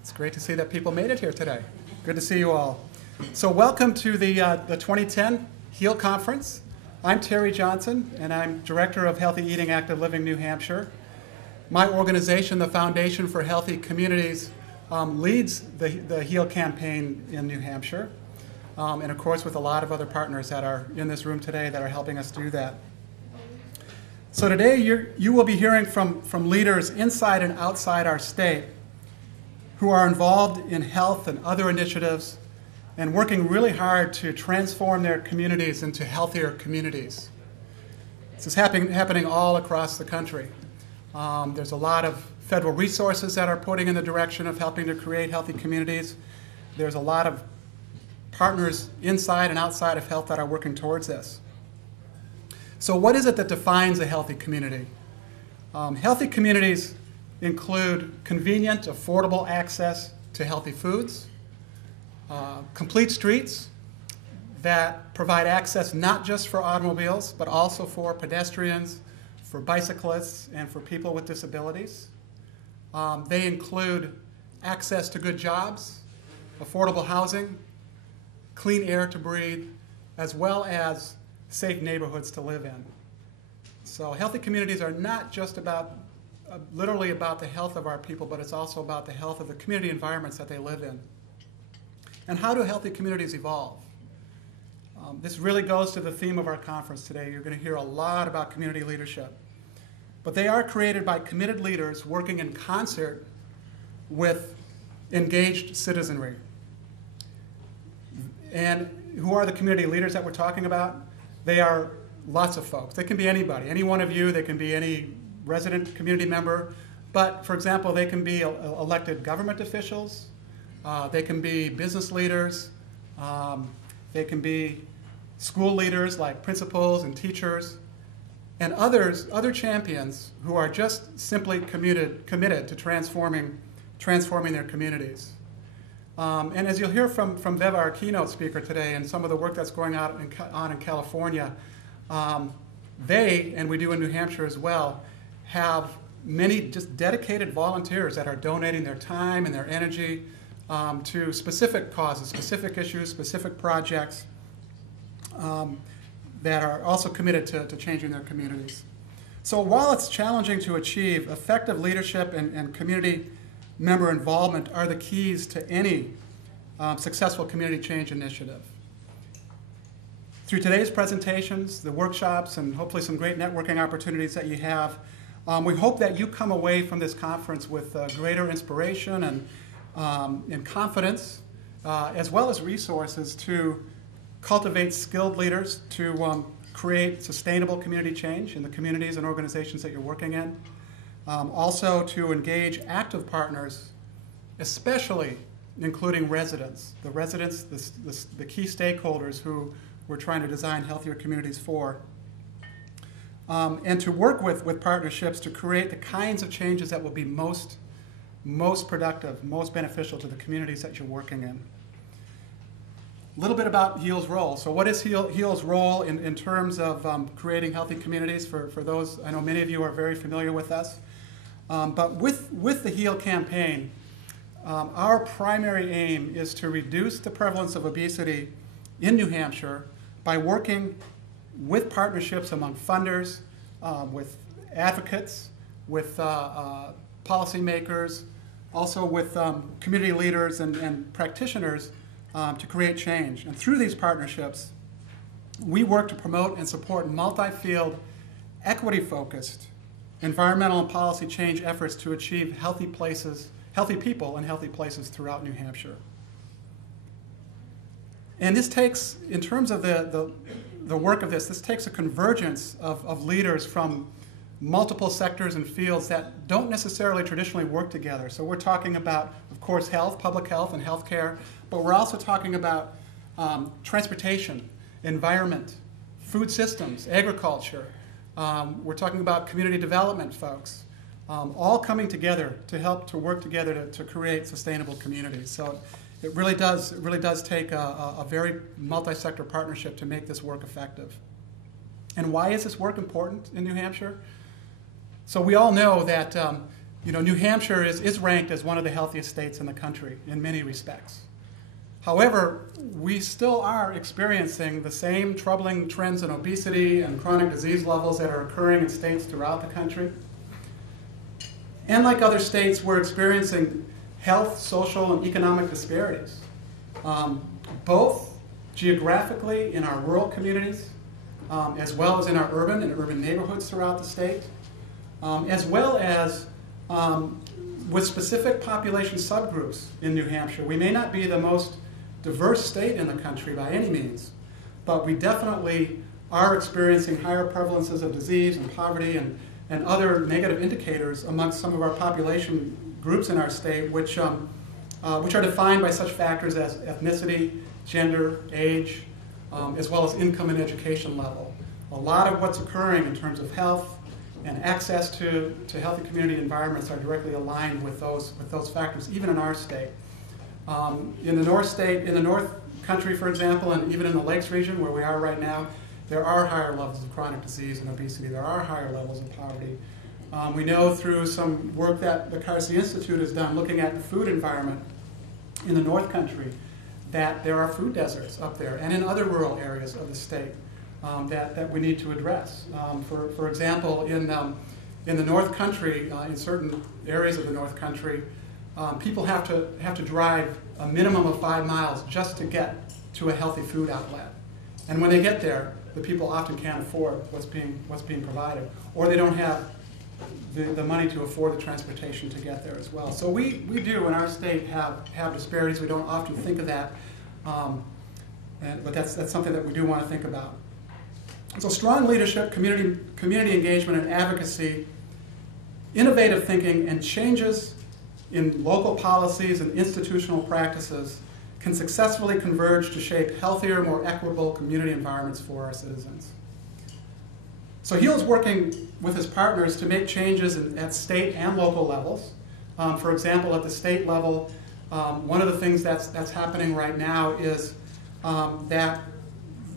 It's great to see that people made it here today. Good to see you all. So welcome to the 2010 HEAL Conference. I'm Terry Johnson, and I'm Director of Healthy Eating, Active Living, New Hampshire. My organization, the Foundation for Healthy Communities, leads the HEAL campaign in New Hampshire, and of course with a lot of other partners that are in this room today that are helping us do that. So today you will be hearing from leaders inside and outside our state who are involved in health and other initiatives and working really hard to transform their communities into healthier communities. This is happening all across the country. There's a lot of federal resources that are putting in the direction of helping to create healthy communities. There's a lot of partners inside and outside of health that are working towards this. So what is it that defines a healthy community? Healthy communities include convenient, affordable access to healthy foods, complete streets that provide access not just for automobiles, but also for pedestrians, for bicyclists, and for people with disabilities. They include access to good jobs, affordable housing, clean air to breathe, as well as safe neighborhoods to live in. So healthy communities are not just about, literally about the health of our people, but it's also about the health of the community environments that they live in. And how do healthy communities evolve? This really goes to the theme of our conference today. You're going to hear a lot about community leadership. But they are created by committed leaders working in concert with engaged citizenry. And who are the community leaders that we're talking about? They are lots of folks. They can be anybody, any one of you. They can be any resident community member. But, for example, they can be elected government officials. They can be business leaders. They can be school leaders like principals and teachers. And other champions who are just simply committed to transforming their communities. And as you'll hear from Genoveva, our keynote speaker today, and some of the work that's going on in California, they, and we do in New Hampshire as well, have many just dedicated volunteers that are donating their time and their energy to specific causes, specific issues, specific projects that are also committed to changing their communities. So while it's challenging to achieve, effective leadership and community member involvement are the keys to any successful community change initiative. Through today's presentations, the workshops, and hopefully some great networking opportunities that you have, we hope that you come away from this conference with greater inspiration and confidence, as well as resources to cultivate skilled leaders to create sustainable community change in the communities and organizations that you're working in. Also to engage active partners, especially including residents, the key stakeholders who we're trying to design healthier communities for. And to work with partnerships to create the kinds of changes that will be most productive, most beneficial to the communities that you're working in. A little bit about HEAL's role. So what is HEAL's role in terms of creating healthy communities? For those, I know many of you are very familiar with us. But with the HEAL campaign, our primary aim is to reduce the prevalence of obesity in New Hampshire by working with partnerships among funders, with advocates, with policymakers, also with community leaders and practitioners to create change. And through these partnerships, we work to promote and support multi-field, equity-focused environmental and policy change efforts to achieve healthy people and healthy places throughout New Hampshire. And this takes, in terms of the work of this takes a convergence of leaders from multiple sectors and fields that don't necessarily traditionally work together. So we're talking about, of course, health, public health, and healthcare, but we're also talking about transportation, environment, food systems, agriculture. We're talking about community development folks, all coming together to work together to create sustainable communities. So it really does take a very multi-sector partnership to make this work effective. And why is this work important in New Hampshire? So we all know that New Hampshire is ranked as one of the healthiest states in the country in many respects. However, we still are experiencing the same troubling trends in obesity and chronic disease levels that are occurring in states throughout the country. And like other states, we're experiencing health, social, and economic disparities, both geographically in our rural communities, as well as in our urban neighborhoods throughout the state, as well as with specific population subgroups in New Hampshire. We may not be the most diverse state in the country by any means, but we definitely are experiencing higher prevalences of disease and poverty and other negative indicators amongst some of our population groups in our state, which are defined by such factors as ethnicity, gender, age, as well as income and education level. A lot of what's occurring in terms of health and access to healthy community environments are directly aligned with those factors, even in our state. In the North Country, for example, and even in the Lakes region where we are right now, there are higher levels of chronic disease and obesity. There are higher levels of poverty. We know through some work that the Carsey Institute has done looking at the food environment in the North Country that there are food deserts up there and in other rural areas of the state that we need to address. For example, in the North Country, in certain areas of the North Country, people have to drive a minimum of 5 miles just to get to a healthy food outlet. And when they get there, the people often can't afford what's being provided, or they don't have the money to afford the transportation to get there as well. So we do in our state have disparities. We don't often think of that, but that's something that we do want to think about. So strong leadership, community engagement and advocacy, innovative thinking, and changes in local policies and institutional practices can successfully converge to shape healthier, more equitable community environments for our citizens. So HEAL is working with his partners to make changes at state and local levels. For example, at the state level, one of the things that's happening right now is that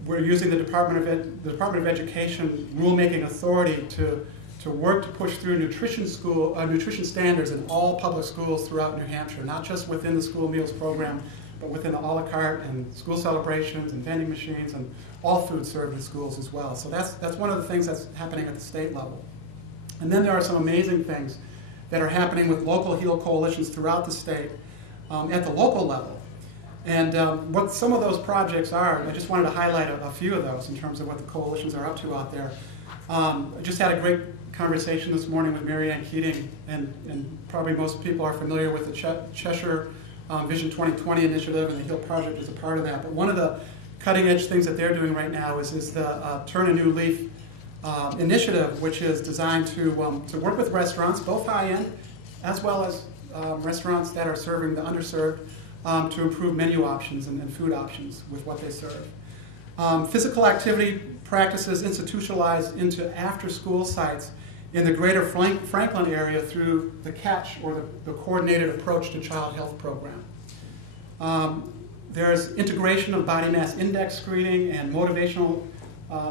we're using the Department of Education rulemaking authority to work to push through nutrition standards in all public schools throughout New Hampshire, not just within the school meals program, but within the a la carte and school celebrations and vending machines and all food served in schools as well. So that's one of the things that's happening at the state level. And then there are some amazing things that are happening with local HEAL coalitions throughout the state at the local level. And what some of those projects are, I just wanted to highlight a few of those in terms of what the coalitions are up to out there. I just had a great conversation this morning with Mary Ann Keating, and probably most people are familiar with the Cheshire Vision 2020 initiative, and the HEAL project is a part of that. But one of the cutting edge things that they're doing right now is the Turn a New Leaf initiative, which is designed to work with restaurants, both high-end as well as restaurants that are serving the underserved, to improve menu options and food options with what they serve. Physical activity practices institutionalized into after-school sites in the greater Franklin area through the CATCH, or the Coordinated Approach to Child Health Program. There's integration of body mass index screening and motivational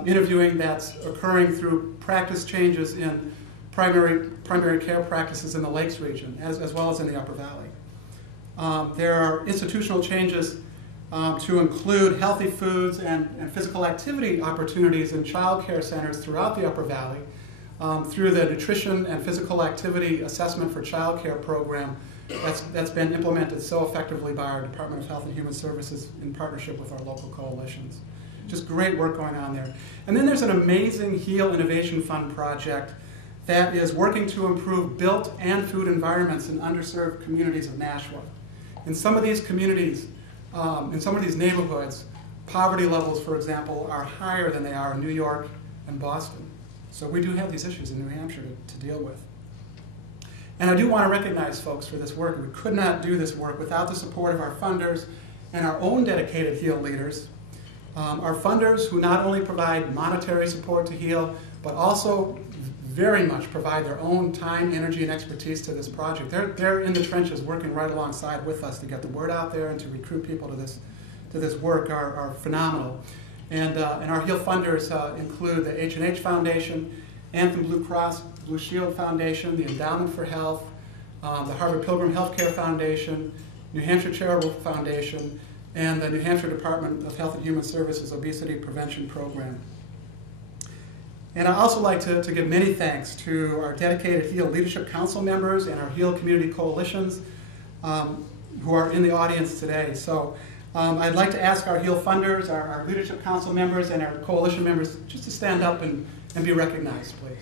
interviewing that's occurring through practice changes in primary care practices in the Lakes region, as well as in the Upper Valley. There are institutional changes to include healthy foods and physical activity opportunities in child care centers throughout the Upper Valley through the Nutrition and Physical Activity Assessment for Child Care program that's been implemented so effectively by our Department of Health and Human Services in partnership with our local coalitions. Just great work going on there. And then there's an amazing HEAL Innovation Fund project that is working to improve built and food environments in underserved communities of Nashua. In some of these communities, in some of these neighborhoods, poverty levels, for example, are higher than they are in New York and Boston. So we do have these issues in New Hampshire to deal with. And I do want to recognize folks for this work. We could not do this work without the support of our funders and our own dedicated HEAL leaders. Our funders who not only provide monetary support to HEAL, but also very much provide their own time, energy, and expertise to this project. They're in the trenches working right alongside with us to get the word out there and to recruit people to this work are phenomenal. And our HEAL funders include the H&H Foundation, Anthem Blue Cross Blue Shield Foundation, the Endowment for Health, the Harvard Pilgrim Healthcare Foundation, New Hampshire Charitable Foundation, and the New Hampshire Department of Health and Human Services Obesity Prevention Program. And I'd also like to give many thanks to our dedicated HEAL Leadership Council members and our HEAL Community Coalitions who are in the audience today. So I'd like to ask our HEAL funders, our Leadership Council members, and our coalition members just to stand up and be recognized, please.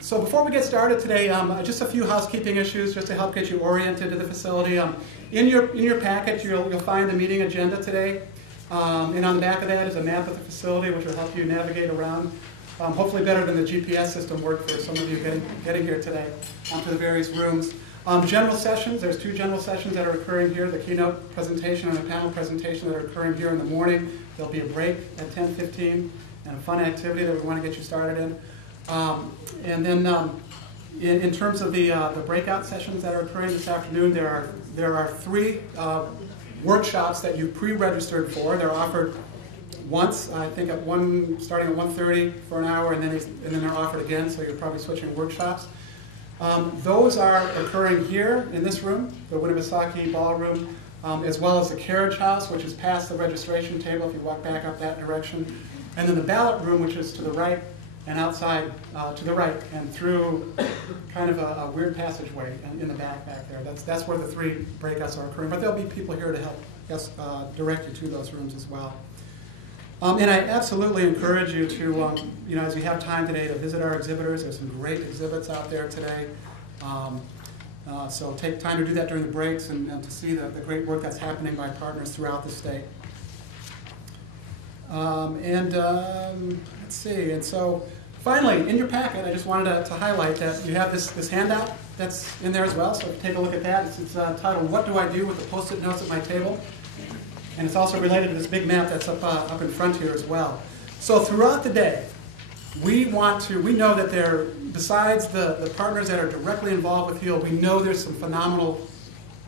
So before we get started today, just a few housekeeping issues just to help get you oriented to the facility. In your packet, you'll find the meeting agenda today. And on the back of that is a map of the facility, which will help you navigate around. Hopefully better than the GPS system worked for some of you getting here today to the various rooms. General sessions, there's 2 general sessions that are occurring here, the keynote presentation and the panel presentation that are occurring here in the morning. There'll be a break at 10:15 and a fun activity that we want to get you started in. And then in terms of the breakout sessions that are occurring this afternoon, there are 3 workshops that you pre-registered for. They're offered once, I think starting at 1:30 for an hour, and then they're offered again, so you're probably switching workshops. Those are occurring here in this room, the Winnipesaukee Ballroom, as well as the Carriage House, which is past the registration table if you walk back up that direction, and then the Ballot Room, which is to the right and outside to the right and through kind of a weird passageway in the back there. That's where the 3 breakouts are occurring, but there'll be people here to help us direct you to those rooms as well. And I absolutely encourage you to, as you have time today, to visit our exhibitors. There's some great exhibits out there today. So take time to do that during the breaks and to see the great work that's happening by partners throughout the state. Let's see, and so finally, in your packet, I just wanted to highlight that you have this handout that's in there as well, so if you take a look at that, it's titled, What Do I Do with the Post-it Notes at My Table? And it's also related to this big map that's up in front here as well. So throughout the day, we know that besides the partners that are directly involved with HEAL, we know there's some phenomenal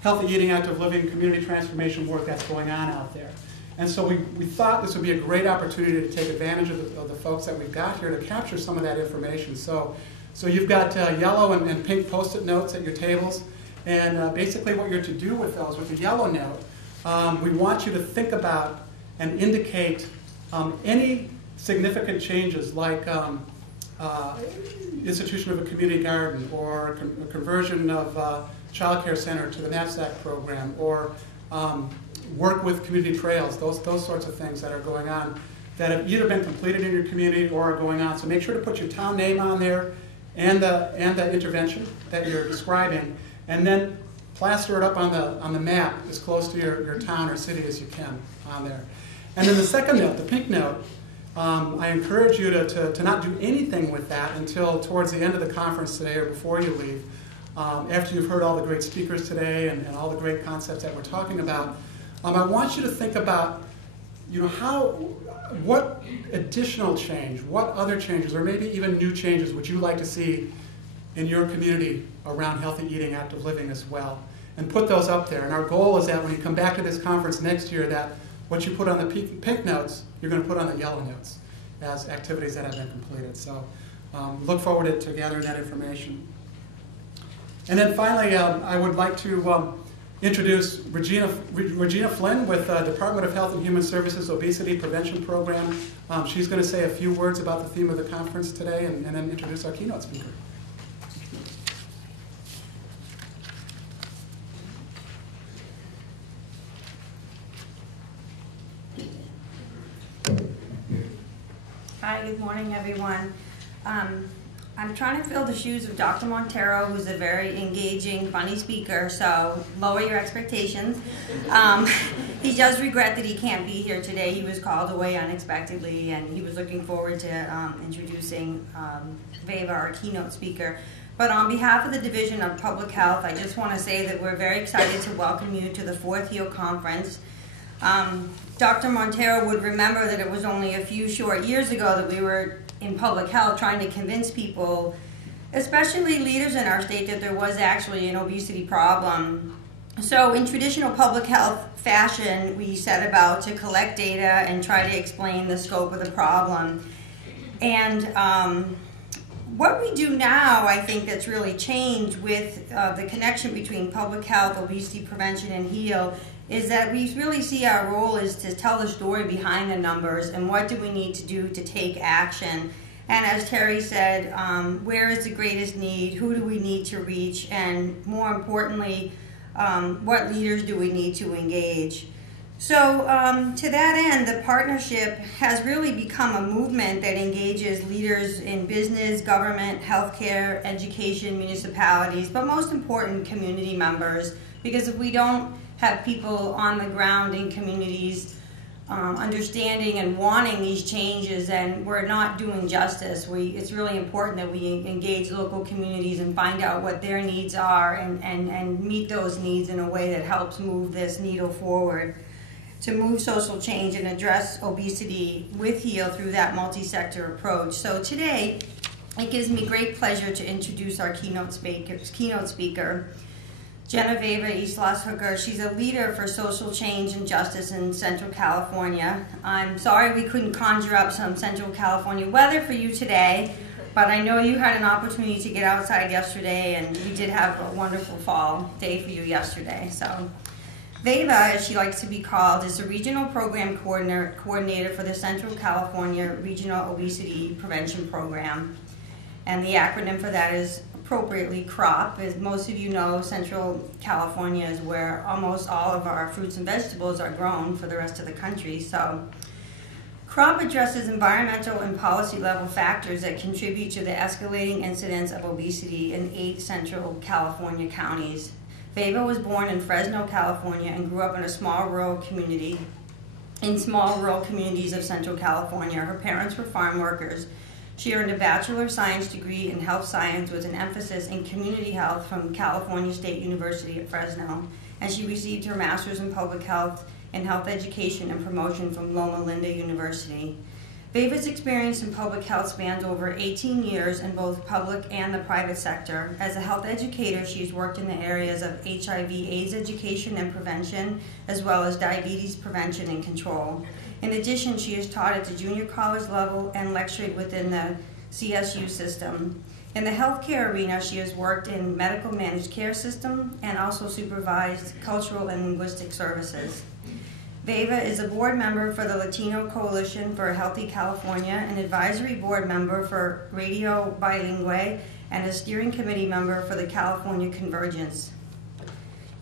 healthy eating, active living, community transformation work that's going on out there. And so we thought this would be a great opportunity to take advantage of the folks that we've got here to capture some of that information. So you've got yellow and pink Post-it notes at your tables, and basically what you're to do with those, with the yellow note, we want you to think about and indicate any significant changes like institution of a community garden or a conversion of child care center to the knapsack program or work with community trails, those sorts of things that are going on that have either been completed in your community or are going on. So make sure to put your town name on there and the intervention that you're describing, and then plaster it up on the map as close to your town or city as you can on there. And then the second note, the pink note, I encourage you to not do anything with that until towards the end of the conference today or before you leave. After you've heard all the great speakers today and all the great concepts that we're talking about, I want you to think about, what additional change, what other changes, or maybe even new changes would you like to see in your community around healthy eating, active living as well, and put those up there. And our goal is that when you come back to this conference next year, that what you put on the pink notes, you're going to put on the yellow notes as activities that have been completed. So look forward to gathering that information. And then finally, I would like to introduce Regina Flynn with Department of Health and Human Services Obesity Prevention Program. She's going to say a few words about the theme of the conference today and then introduce our keynote speaker. Hi, good morning, everyone. I'm trying to fill the shoes of Dr. Montero, who's a very engaging, funny speaker, so lower your expectations. He does regret that he can't be here today. He was called away unexpectedly, and he was looking forward to introducing Veva, our keynote speaker. But on behalf of the Division of Public Health, I just want to say that we're very excited to welcome you to the 4th HEAL Conference. Dr. Montero would remember that it was only a few short years ago that we were in public health trying to convince people, especially leaders in our state, that there was actually an obesity problem. So in traditional public health fashion, we set about to collect data and try to explain the scope of the problem. And what we do now, I think that's really changed with the connection between public health, obesity prevention, and HEAL is that we really see our role is to tell the story behind the numbers and what do we need to do to take action. And as Terry said, where is the greatest need, who do we need to reach, and more importantly, what leaders do we need to engage? So to that end, the partnership has really become a movement that engages leaders in business, government, healthcare, education, municipalities, but most important, community members. Because if we don't have people on the ground in communities understanding and wanting these changes, and we're not doing justice. It's really important that we engage local communities and find out what their needs are and meet those needs in a way that helps move this needle forward to move social change and address obesity with HEAL through that multi-sector approach. So today, it gives me great pleasure to introduce our keynote speaker, Genoveva IslasHooker. She's a leader for social change and justice in Central California. I'm sorry we couldn't conjure up some Central California weather for you today, but I know you had an opportunity to get outside yesterday, and we did have a wonderful fall day for you yesterday. So, Veva, as she likes to be called, is the Regional Program Coordinator for the Central California Regional Obesity Prevention Program. And the acronym for that is appropriately CROP. As most of you know, Central California is where almost all of our fruits and vegetables are grown for the rest of the country. So CROP addresses environmental and policy level factors that contribute to the escalating incidence of obesity in 8 Central California counties. Veva was born in Fresno, California, and grew up in small rural communities of Central California. Her parents were farm workers. She earned a Bachelor of Science degree in Health Science with an emphasis in community health from California State University at Fresno, and she received her Master's in Public Health and Health Education and Promotion from Loma Linda University. Veva's experience in public health spans over 18 years in both public and the private sector. As a health educator, she's worked in the areas of HIV/AIDS education and prevention, as well as diabetes prevention and control. In addition, she has taught at the junior college level and lectured within the CSU system. In the healthcare arena, she has worked in medical managed care system and also supervised cultural and linguistic services. Veva is a board member for the Latino Coalition for a Healthy California, an advisory board member for Radio Bilingue, and a steering committee member for the California Convergence.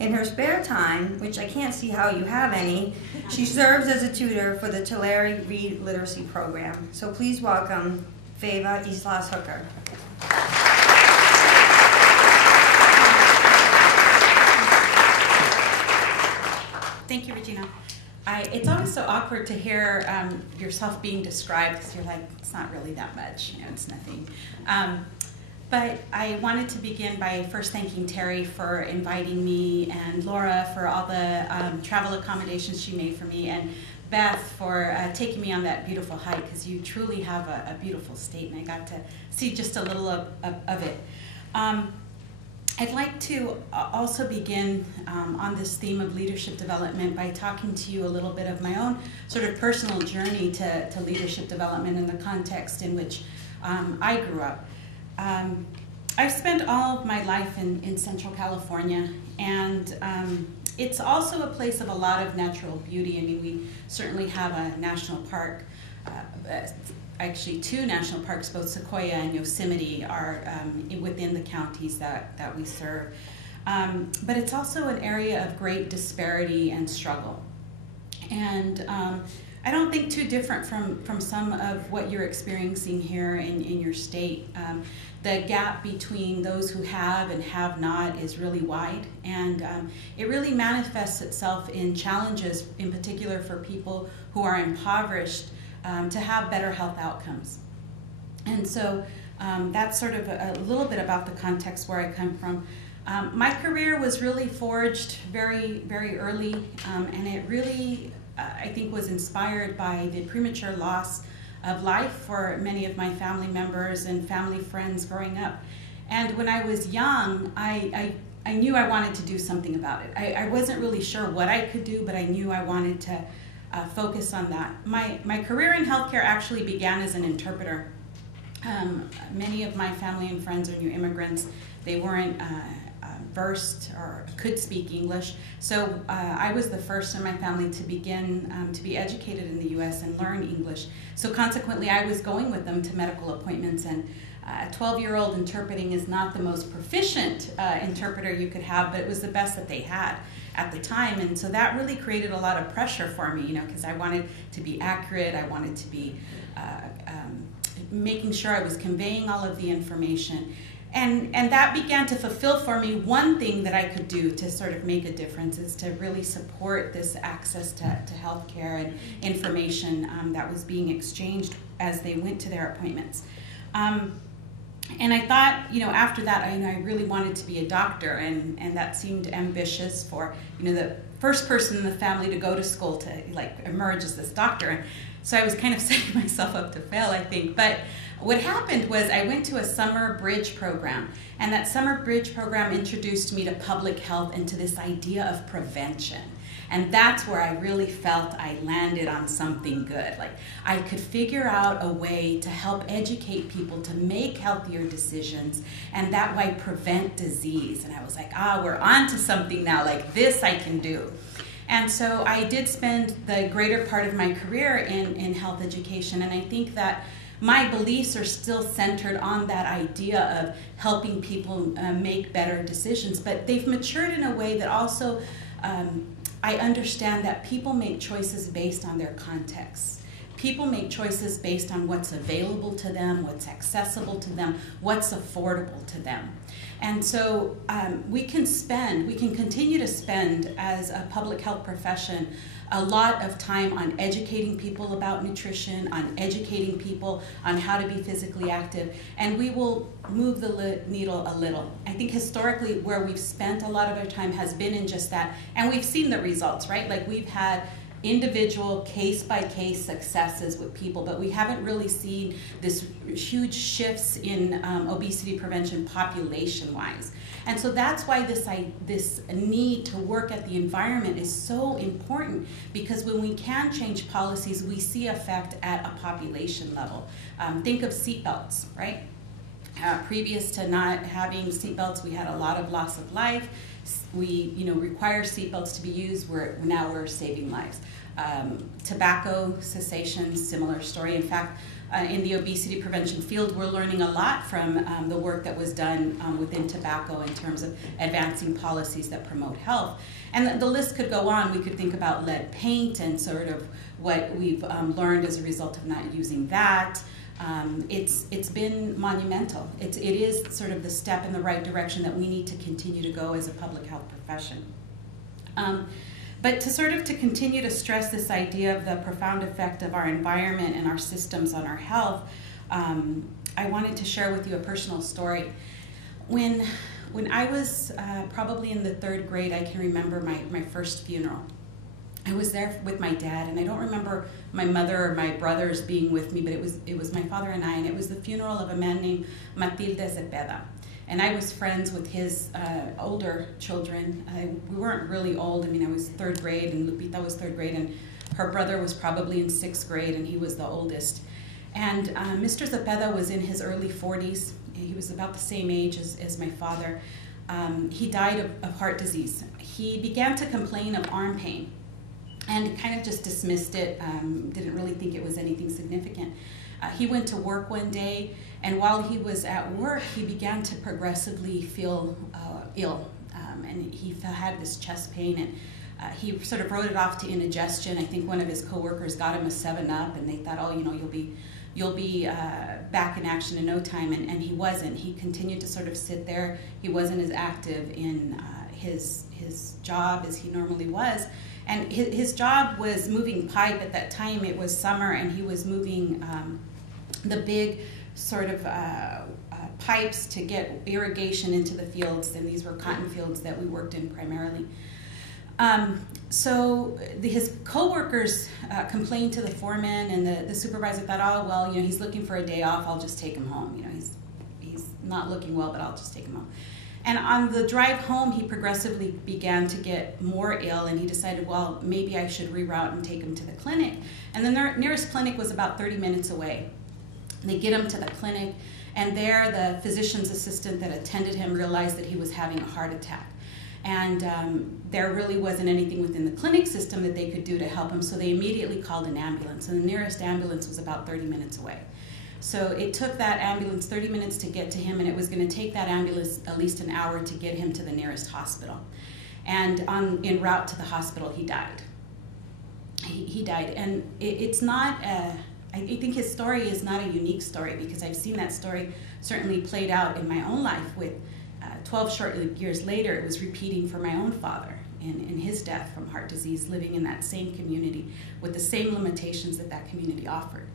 In her spare time, which I can't see how you have any, she serves as a tutor for the Tulare Read Literacy Program. So please welcome Veva IslasHooker. Thank you, Regina. It's always so awkward to hear yourself being described because you're like, it's not really that much, it's nothing. But I wanted to begin by first thanking Terry for inviting me, and Laura for all the travel accommodations she made for me, and Beth for taking me on that beautiful hike, because you truly have a beautiful state, and I got to see just a little of it. I'd like to also begin on this theme of leadership development by talking to you a little bit of my own sort of personal journey to leadership development in the context in which I grew up. I've spent all of my life in Central California, and it's also a place of a lot of natural beauty. I mean, we certainly have a national park, actually 2 national parks, both Sequoia and Yosemite are within the counties that we serve. But it's also an area of great disparity and struggle. And I don't think too different from some of what you're experiencing here in your state. The gap between those who have and have not is really wide, and it really manifests itself in challenges, in particular for people who are impoverished, to have better health outcomes. And so that's sort of a little bit about the context where I come from. My career was really forged very, very early, and it really, I think, was inspired by the premature loss of life for many of my family members and family friends growing up. And when I was young, I I knew I wanted to do something about it. I wasn't really sure what I could do, but I knew I wanted to focus on that. My career in healthcare actually began as an interpreter. Many of my family and friends are new immigrants. They weren't versed or could speak English. So I was the first in my family to begin to be educated in the U.S. and learn English. So consequently, I was going with them to medical appointments, and a 12-year-old interpreting is not the most proficient interpreter you could have, but it was the best that they had at the time. And so that really created a lot of pressure for me, because I wanted to be accurate. I wanted to be making sure I was conveying all of the information. And that began to fulfill for me one thing that I could do to sort of make a difference, is to really support this access to healthcare and information that was being exchanged as they went to their appointments. And I thought, after that, I really wanted to be a doctor, and that seemed ambitious for, the first person in the family to go to school to emerge as this doctor. And so I was kind of setting myself up to fail, I think. But what happened was I went to a summer bridge program, and that summer bridge program introduced me to public health and to this idea of prevention. And that's where I really felt I landed on something good. I could figure out a way to help educate people to make healthier decisions, and that way prevent disease. And I was like, we're on to something now, this I can do. And so I did spend the greater part of my career in health education, and I think that my beliefs are still centered on that idea of helping people make better decisions, but they've matured in a way that also I understand that people make choices based on their context. People make choices based on what's available to them, what's accessible to them, what's affordable to them. And so we can continue to spend as a public health profession a lot of time on educating people about nutrition, on educating people on how to be physically active, and we will move the needle a little. I think historically where we've spent a lot of our time has been in just that, and we've seen the results, right? We've had individual case-by-case successes with people, but we haven't really seen this huge shifts in obesity prevention population-wise. And so that's why this need to work at the environment is so important, because when we can change policies, we see effect at a population level. Think of seatbelts, right? Previous to not having seatbelts, we had a lot of loss of life. We require seatbelts to be used. Now we're saving lives. Tobacco cessation, similar story. In fact, in the obesity prevention field, we're learning a lot from the work that was done within tobacco in terms of advancing policies that promote health. And the list could go on. We could think about lead paint and sort of what we've learned as a result of not using that. It's been monumental. It is sort of the step in the right direction that we need to continue to go as a public health profession. But to continue to stress this idea of the profound effect of our environment and our systems on our health, I wanted to share with you a personal story. When I was probably in the 3rd grade, I can remember my first funeral. I was there with my dad, and I don't remember my mother or my brothers being with me, but it was my father and I, and it was the funeral of a man named Matilde Zepeda. And I was friends with his older children. We weren't really old. I was 3rd grade, and Lupita was 3rd grade, and her brother was probably in 6th grade, and he was the oldest. And Mr. Zepeda was in his early 40s. He was about the same age as my father. He died of heart disease. He began to complain of arm pain, and kind of just dismissed it, didn't really think it was anything significant. He went to work one day, and while he was at work, he began to progressively feel ill, and he had this chest pain, and he sort of wrote it off to indigestion. I think one of his coworkers got him a 7-Up, and they thought, you'll be back in action in no time, and he wasn't. He continued to sort of sit there. He wasn't as active in his job as he normally was. And his job was moving pipe. At that time, it was summer, and he was moving the big sort of pipes to get irrigation into the fields, and these were cotton fields that we worked in primarily. So his co-workers complained to the foreman, and the supervisor thought, he's looking for a day off, I'll just take him home. He's not looking well, but I'll just take him home. And on the drive home, he progressively began to get more ill, and he decided, well, maybe I should reroute and take him to the clinic. And the nearest clinic was about 30 minutes away. They get him to the clinic, and there the physician's assistant that attended him realized that he was having a heart attack. And there really wasn't anything within the clinic system that they could do to help him, so they immediately called an ambulance, and the nearest ambulance was about 30 minutes away. So it took that ambulance 30 minutes to get to him, and it was going to take that ambulance at least an hour to get him to the nearest hospital. And en route to the hospital, he died. He died, and it's not I think his story is not a unique story, because I've seen that story certainly played out in my own life with 12 short years later. It was repeating for my own father in his death from heart disease, living in that same community with the same limitations that that community offered.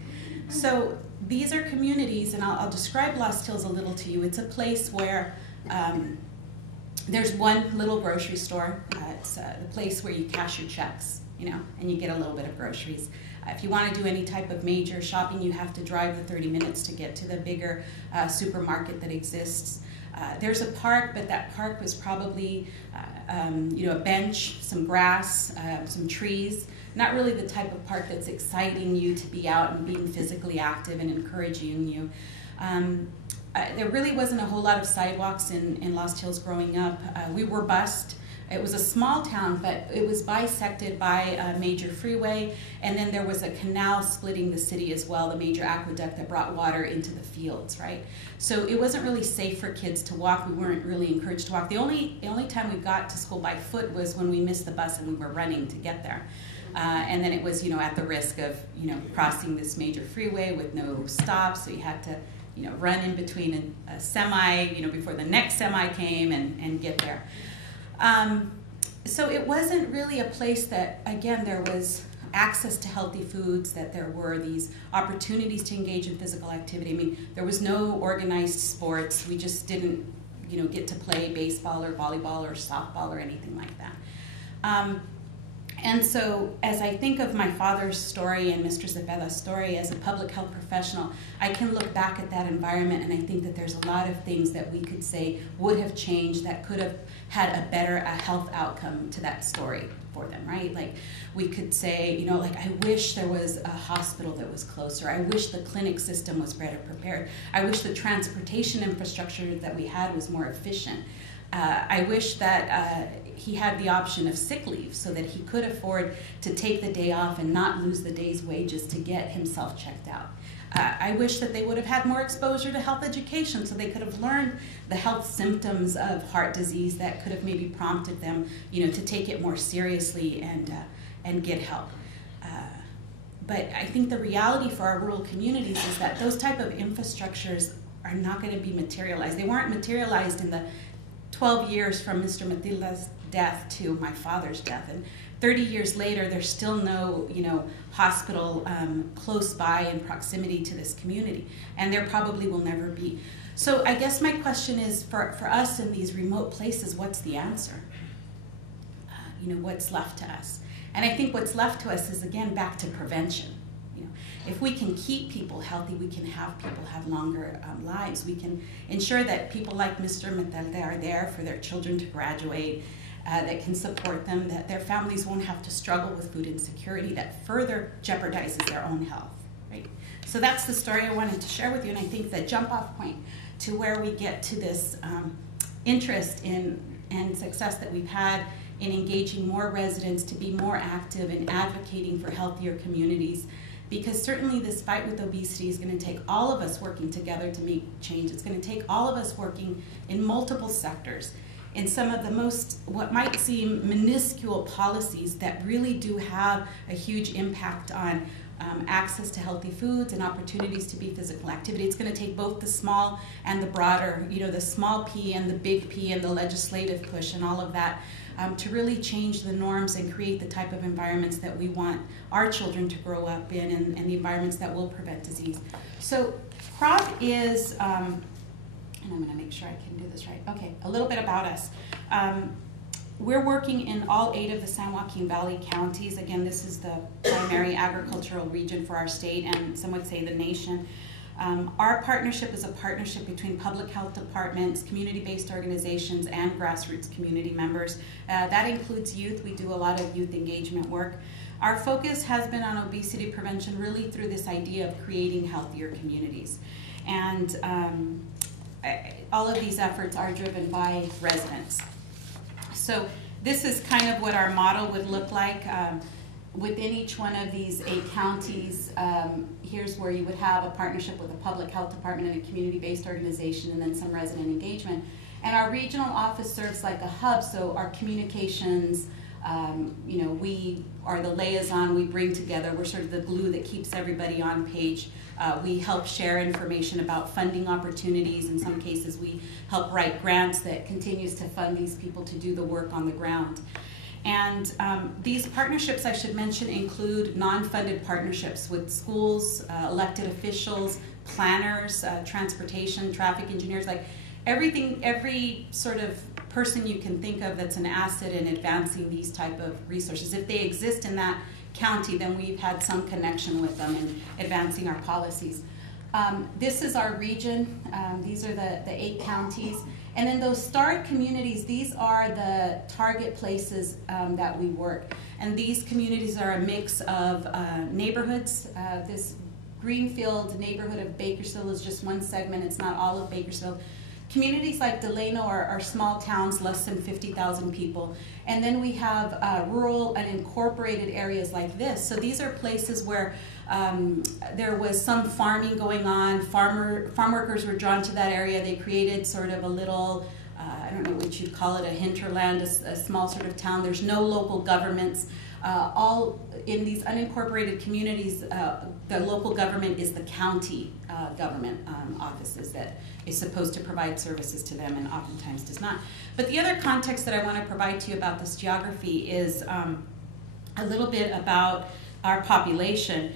So these are communities, and I'll describe Lost Hills a little to you. It's a place where there's one little grocery store. It's the place where you cash your checks, you know, and you get a little bit of groceries. If you want to do any type of major shopping, you have to drive the 30 minutes to get to the bigger supermarket that exists. There's a park, but that park was probably you know, a bench, some grass, some trees. Not really the type of park that's exciting you to be out and being physically active and encouraging you. There really wasn't a whole lot of sidewalks in Lost Hills growing up. We were bused. It was a small town, but it was bisected by a major freeway, and then there was a canal splitting the city as well, the major aqueduct that brought water into the fields, right? So it wasn't really safe for kids to walk. We weren't really encouraged to walk. The only time we got to school by foot was when we missed the bus and we were running to get there. And then it was, you know, at the risk of, you know, crossing this major freeway with no stops, so you had to, you know, run in between a semi, you know, before the next semi came and get there. So it wasn't really a place that, again, there was access to healthy foods, that there were these opportunities to engage in physical activity. I mean, there was no organized sports. We just didn't, you know, get to play baseball or volleyball or softball or anything like that. And so as I think of my father's story and Mr. Zepeda's story as a public health professional, I can look back at that environment, and I think that there's a lot of things that we could say would have changed, that could have had a better health outcome to that story for them, right? Like, we could say, you know, like, I wish there was a hospital that was closer. I wish the clinic system was better prepared. I wish the transportation infrastructure that we had was more efficient. I wish that he had the option of sick leave so that he could afford to take the day off and not lose the day's wages to get himself checked out. I wish that they would have had more exposure to health education so they could have learned the health symptoms of heart disease that could have maybe prompted them, you know, to take it more seriously and get help. But I think the reality for our rural communities is that those type of infrastructures are not going to be materialized. They weren't materialized in the 12 years from Mr. Matilda's death to my father's death, and 30 years later there's still no, you know, hospital close by in proximity to this community, and there probably will never be. So I guess my question is, for us in these remote places, what's the answer? You know, what's left to us? And I think what's left to us is, again, back to prevention. If we can keep people healthy, we can have people have longer lives. We can ensure that people like Mr. Matilda are there for their children to graduate, that can support them, that their families won't have to struggle with food insecurity that further jeopardizes their own health, right? So that's the story I wanted to share with you, and I think the jump-off point to where we get to this interest in and success that we've had in engaging more residents to be more active and advocating for healthier communities. Because certainly this fight with obesity is going to take all of us working together to make change. It's going to take all of us working in multiple sectors, in some of the most, what might seem minuscule policies that really do have a huge impact on access to healthy foods and opportunities to be physical activity. It's going to take both the small and the broader, you know, the small P and the big P and the legislative push and all of that, to really change the norms and create the type of environments that we want our children to grow up in, and the environments that will prevent disease. So CROP is, and I'm going to make sure I can do this right. Okay, a little bit about us. We're working in all 8 of the San Joaquin Valley counties. Again, this is the primary agricultural region for our state, and some would say the nation. Our partnership is a partnership between public health departments, community-based organizations, and grassroots community members. That includes youth. We do a lot of youth engagement work. Our focus has been on obesity prevention really through this idea of creating healthier communities. And all of these efforts are driven by residents. So this is kind of what our model would look like. Within each one of these 8 counties, here's where you would have a partnership with a public health department and a community-based organization, and then some resident engagement. And our regional office serves like a hub, so our communications, we are the liaison, we bring together, we're sort of the glue that keeps everybody on page. We help share information about funding opportunities. In some cases, we help write grants that continues to fund these people to do the work on the ground. And these partnerships, I should mention, include non-funded partnerships with schools, elected officials, planners, transportation, traffic engineers, like every sort of person you can think of that's an asset in advancing these type of resources. If they exist in that county, then we've had some connection with them in advancing our policies. This is our region. These are the 8 counties. And then those starred communities, these are the target places that we work. And these communities are a mix of neighborhoods. This Greenfield neighborhood of Bakersfield is just one segment. It's not all of Bakersfield. Communities like Delano are small towns, less than 50,000 people. And then we have rural and incorporated areas like this. So these are places where there was some farming going on. Farm workers were drawn to that area. They created sort of a little, I don't know what you'd call it, a hinterland, a small sort of town. There's no local governments. All in these unincorporated communities, the local government is the county government offices that is supposed to provide services to them and oftentimes does not. But the other context that I want to provide to you about this geography is a little bit about our population.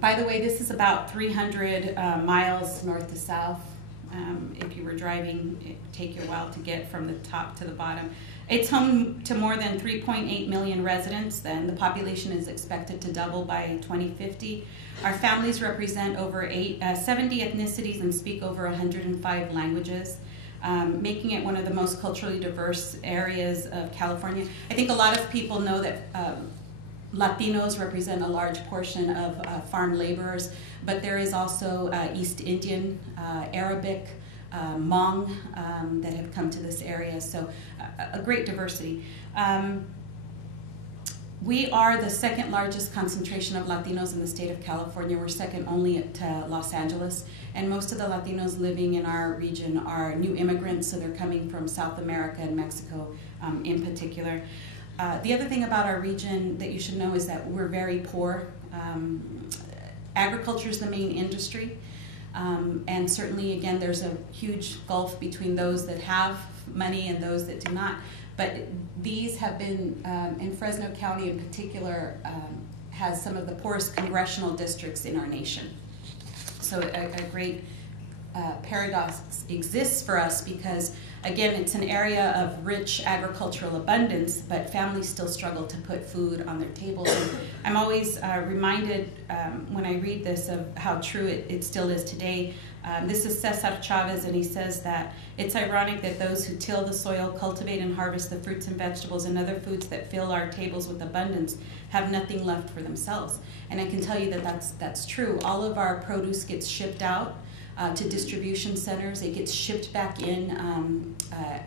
By the way, this is about 300 miles north to south. If you were driving, it would take you a while to get from the top to the bottom. It's home to more than 3.8 million residents. Then the population is expected to double by 2050. Our families represent over 70 ethnicities and speak over 105 languages, making it one of the most culturally diverse areas of California. I think a lot of people know that Latinos represent a large portion of farm laborers, but there is also East Indian, Arabic, Hmong that have come to this area, so a great diversity. We are the second largest concentration of Latinos in the state of California. We're second only to Los Angeles, and most of the Latinos living in our region are new immigrants, so they're coming from South America and Mexico in particular. The other thing about our region that you should know is that we're very poor. Agriculture is the main industry. And certainly, again, there's a huge gulf between those that have money and those that do not. But these have been, in Fresno County in particular, has some of the poorest congressional districts in our nation. So a great paradox exists for us because, again, it's an area of rich agricultural abundance, but families still struggle to put food on their tables. And I'm always reminded when I read this of how true it still is today. This is Cesar Chavez, and he says that it's ironic that those who till the soil, cultivate and harvest the fruits and vegetables and other foods that fill our tables with abundance have nothing left for themselves. And I can tell you that that's true. All of our produce gets shipped out to distribution centers. It gets shipped back in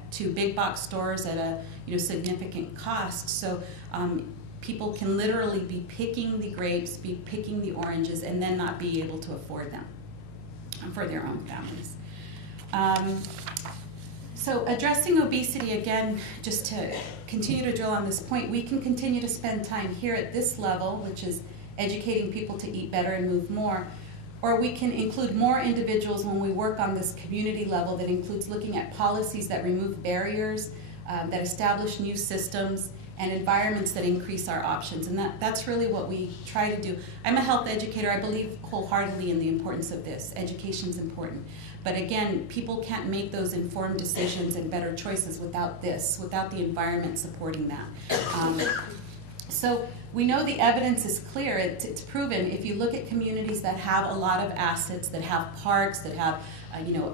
to big box stores at a significant cost. So people can literally be picking the grapes, be picking the oranges, and then not be able to afford them for their own families. So addressing obesity, again, just to continue to drill on this point, we can continue to spend time here at this level, which is educating people to eat better and move more, or we can include more individuals when we work on this community level that includes looking at policies that remove barriers, that establish new systems, and environments that increase our options. And that's really what we try to do. I'm a health educator. I believe wholeheartedly in the importance of this. Education's important. But again, people can't make those informed decisions and better choices without this, without the environment supporting that. So we know the evidence is clear. It's proven. If you look at communities that have a lot of assets, that have parks, that have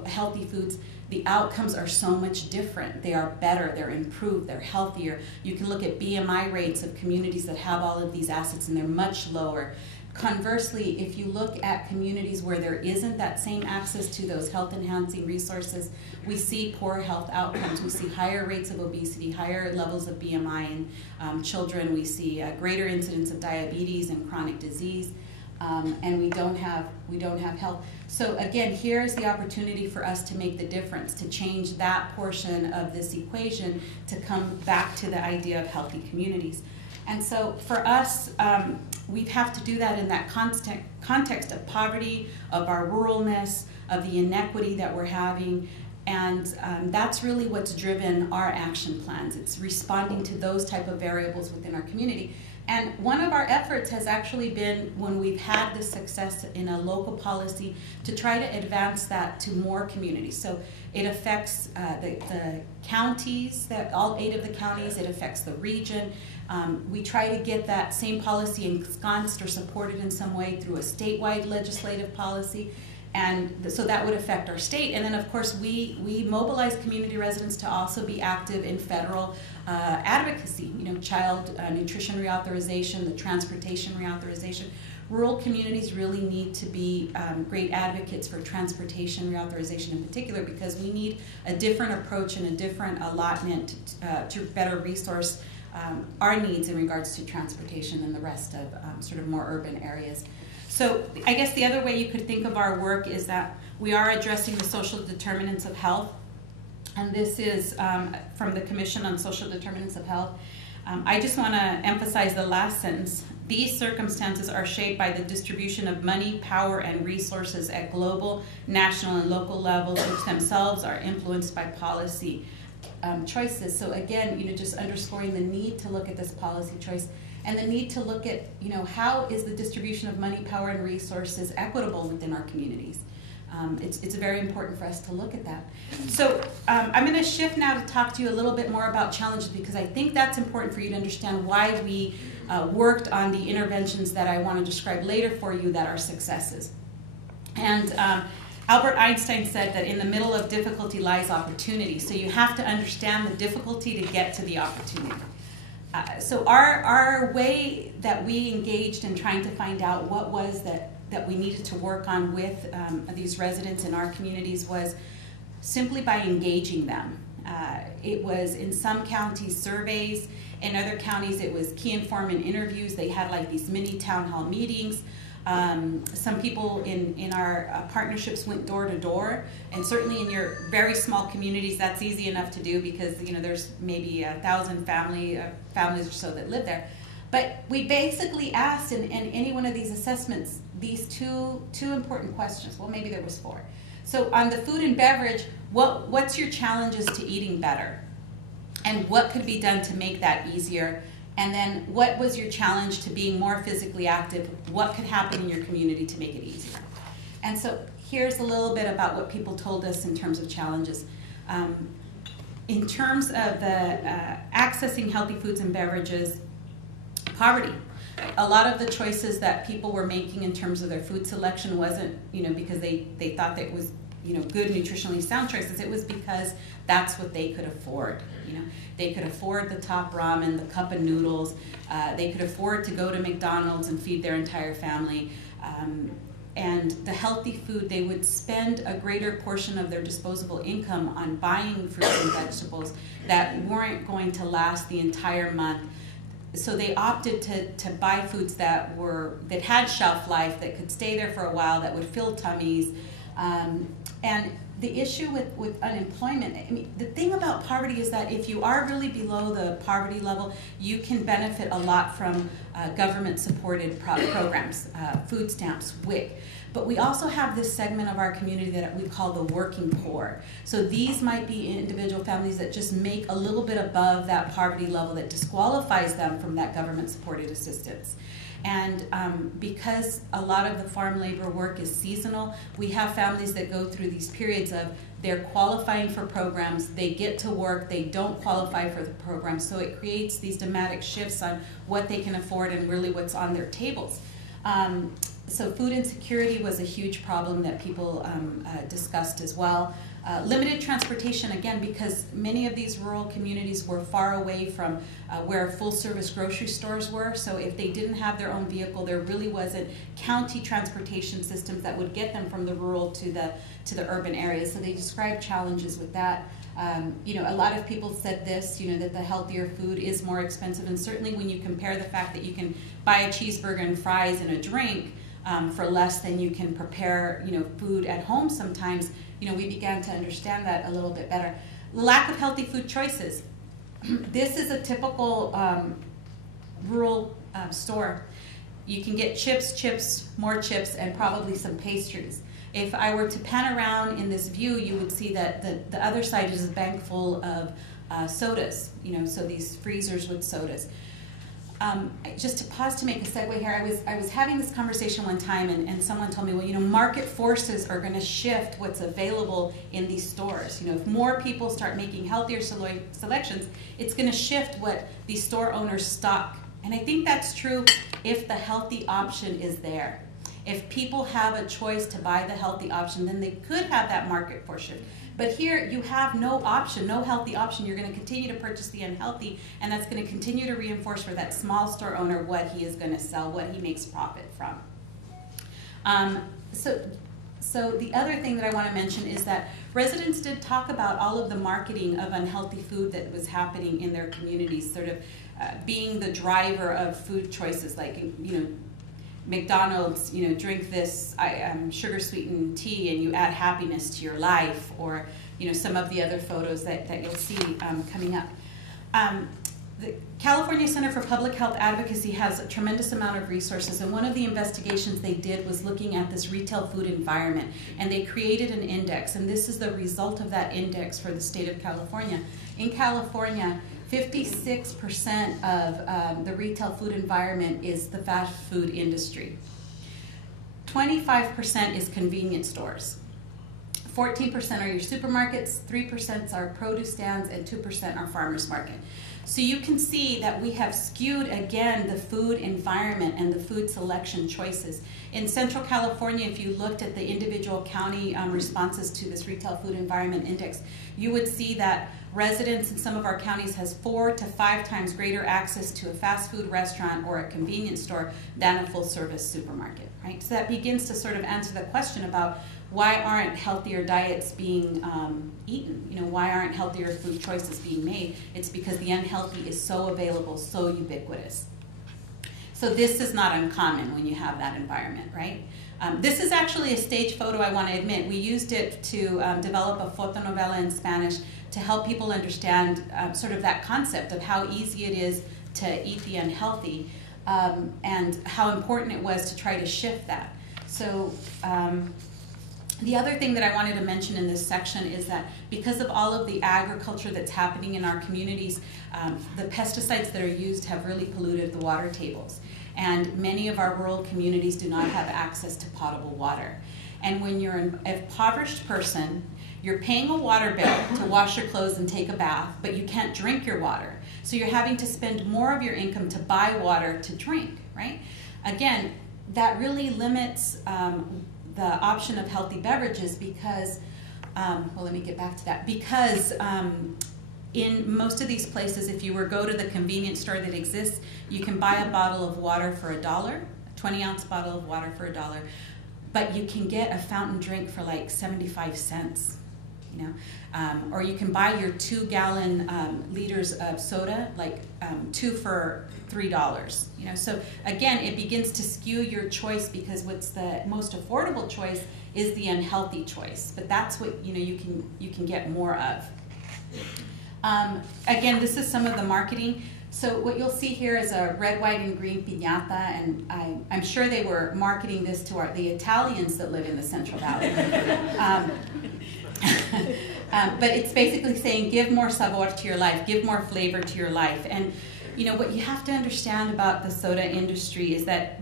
healthy foods, the outcomes are so much different. They are better, they're improved, they're healthier. You can look at BMI rates of communities that have all of these assets and they're much lower. Conversely, if you look at communities where there isn't that same access to those health-enhancing resources, we see poor health outcomes. We see higher rates of obesity, higher levels of BMI in children. We see a greater incidence of diabetes and chronic disease, and we don't have health. So again, here is the opportunity for us to make the difference, to change that portion of this equation, to come back to the idea of healthy communities. And so for us, we have to do that in that context of poverty, of our ruralness, of the inequity that we're having. And that's really what's driven our action plans. It's responding to those type of variables within our community. And one of our efforts has actually been, when we've had the success in a local policy, to try to advance that to more communities. So it affects the counties, all 8 of the counties. It affects the region. We try to get that same policy ensconced or supported in some way through a statewide legislative policy. And so that would affect our state. And then, of course, we mobilize community residents to also be active in federal advocacy, child nutrition reauthorization, the transportation reauthorization. Rural communities really need to be great advocates for transportation reauthorization in particular, because we need a different approach and a different allotment to better resource our needs in regards to transportation than the rest of sort of more urban areas. So I guess the other way you could think of our work is that we are addressing the social determinants of health. And this is from the Commission on Social Determinants of Health. I just want to emphasize the last sentence. These circumstances are shaped by the distribution of money, power, and resources at global, national, and local levels, which themselves are influenced by policy choices. So again, just underscoring the need to look at this policy choice and the need to look at, how is the distribution of money, power, and resources equitable within our communities. It's very important for us to look at that. So I'm going to shift now to talk to you a little bit more about challenges, because I think that's important for you to understand why we worked on the interventions that I want to describe later for you that are successes. And Albert Einstein said that in the middle of difficulty lies opportunity. So you have to understand the difficulty to get to the opportunity. So our way that we engaged in trying to find out what was that we needed to work on with these residents in our communities was simply by engaging them. It was in some counties surveys, in other counties it was key informant interviews. They had like these mini town hall meetings. Some people in our partnerships went door to door, and certainly in your very small communities that's easy enough to do, because there's maybe 1,000 families or so that live there. But we basically asked in any one of these assessments these two important questions. Well, maybe there was 4. So on the food and beverage, what's your challenges to eating better? And what could be done to make that easier? And then what was your challenge to being more physically active? What could happen in your community to make it easier? And so here's a little bit about what people told us in terms of challenges. In terms of the accessing healthy foods and beverages, poverty. A lot of the choices that people were making in terms of their food selection wasn't, because they thought that it was, good nutritionally sound choices. It was because that's what they could afford. They could afford the top ramen, the cup of noodles. They could afford to go to McDonald's and feed their entire family. And the healthy food, they would spend a greater portion of their disposable income on buying fruits and vegetables that weren't going to last the entire month. So they opted to buy foods that had shelf life, that could stay there for a while, that would fill tummies. And the issue with unemployment, the thing about poverty is that if you are really below the poverty level, you can benefit a lot from government-supported programs, food stamps, WIC. But we also have this segment of our community that we call the working poor. So these might be individual families that just make a little bit above that poverty level that disqualifies them from that government-supported assistance. And because a lot of the farm labor work is seasonal, we have families that go through these periods of they're qualifying for programs, they get to work, they don't qualify for the program, so it creates these dramatic shifts on what they can afford and really what's on their tables. So food insecurity was a huge problem that people discussed as well. Limited transportation, again, because many of these rural communities were far away from where full-service grocery stores were. So if they didn't have their own vehicle, there really wasn't county transportation systems that would get them from the rural to the urban areas. So they described challenges with that. You know, a lot of people said this, you know, that the healthier food is more expensive. And certainly when you compare the fact that you can buy a cheeseburger and fries and a drink for less than you can prepare, you know, food at home sometimes, you know, we began to understand that a little bit better. Lack of healthy food choices. This is a typical rural store. You can get chips, more chips, and probably some pastries. If I were to pan around in this view, you would see that the other side is a bank full of sodas, you know, so these freezers with sodas. Just to pause to make a segue here, I was having this conversation one time and someone told me, well, you know, market forces are going to shift what's available in these stores. You know, if more people start making healthier selections, it's going to shift what these store owners stock. And I think that's true if the healthy option is there. If people have a choice to buy the healthy option, then they could have that market force shift. But here you have no option, no healthy option. You're going to continue to purchase the unhealthy, and that's going to continue to reinforce for that small store owner what he is going to sell, what he makes profit from. So the other thing that I want to mention is that residents did talk about all of the marketing of unhealthy food that was happening in their communities, sort of being the driver of food choices, like, you know, McDonald's, you know, drink this sugar-sweetened tea and you add happiness to your life, or, you know, some of the other photos that you'll see coming up. The California Center for Public Health Advocacy has a tremendous amount of resources, and one of the investigations they did was looking at this retail food environment, and they created an index, and this is the result of that index for the state of California. In California, 56% of the retail food environment is the fast food industry. 25% is convenience stores. 14% are your supermarkets, 3% are produce stands, and 2% are farmers market. So you can see that we have skewed, again, the food environment and the food selection choices. In Central California, if you looked at the individual county responses to this retail food environment index, you would see that residents in some of our counties has 4 to 5 times greater access to a fast food restaurant or a convenience store than a full service supermarket, right? So that begins to sort of answer the question about why aren't healthier diets being eaten? You know, why aren't healthier food choices being made? It's because the unhealthy is so available, so ubiquitous. So this is not uncommon when you have that environment, right? This is actually a stage photo, I want to admit. We used it to develop a fotonovela in Spanish to help people understand sort of that concept of how easy it is to eat the unhealthy and how important it was to try to shift that. So the other thing that I wanted to mention in this section is that because of all of the agriculture that's happening in our communities, the pesticides that are used have really polluted the water tables. And many of our rural communities do not have access to potable water. And when you're an impoverished person, you're paying a water bill to wash your clothes and take a bath, but you can't drink your water. So you're having to spend more of your income to buy water to drink, right? Again, that really limits the option of healthy beverages because, well, let me get back to that, because in most of these places, if you were to go to the convenience store that exists, you can buy a bottle of water for $1, a 20-ounce bottle of water for $1, but you can get a fountain drink for like 75 cents, you know, or you can buy your 2-gallon liters of soda, like 2 for $3, you know. So again, it begins to skew your choice because what's the most affordable choice is the unhealthy choice, but that's what, you know, you can get more of. Again, this is some of the marketing. So what you'll see here is a red, white, and green piñata, and I'm sure they were marketing this to the Italians that live in the Central Valley. But it's basically saying give more sabor to your life, give more flavor to your life. And you know, what you have to understand about the soda industry is that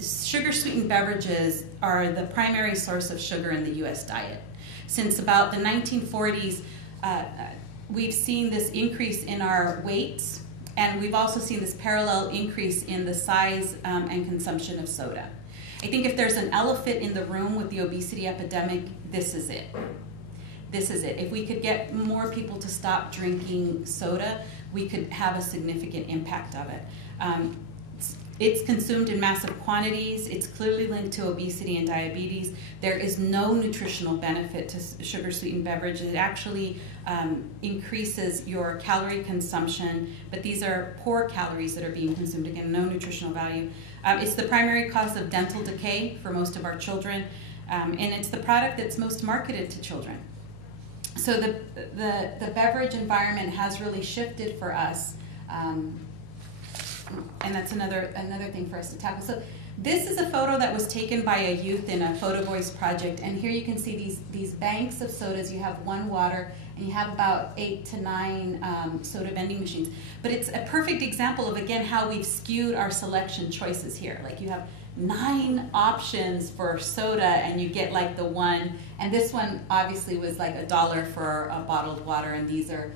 sugar-sweetened beverages are the primary source of sugar in the U.S. diet. Since about the 1940s, we've seen this increase in our weights, and we've also seen this parallel increase in the size and consumption of soda. I think if there's an elephant in the room with the obesity epidemic, this is it. This is it. If we could get more people to stop drinking soda, we could have a significant impact of it. It's consumed in massive quantities. It's clearly linked to obesity and diabetes. There is no nutritional benefit to sugar-sweetened beverages. It actually increases your calorie consumption, but these are poor calories that are being consumed. Again, no nutritional value. It's the primary cause of dental decay for most of our children, and it's the product that's most marketed to children. So the beverage environment has really shifted for us. And that's another thing for us to tackle. So this is a photo that was taken by a youth in a Photo Voice project, and here you can see these banks of sodas. You have one water, and you have about 8 to 9 soda vending machines. But it's a perfect example of, again, how we've skewed our selection choices here. Like, you have 9 options for soda, and you get like the one, and this one obviously was like $1 for a bottled water, and these are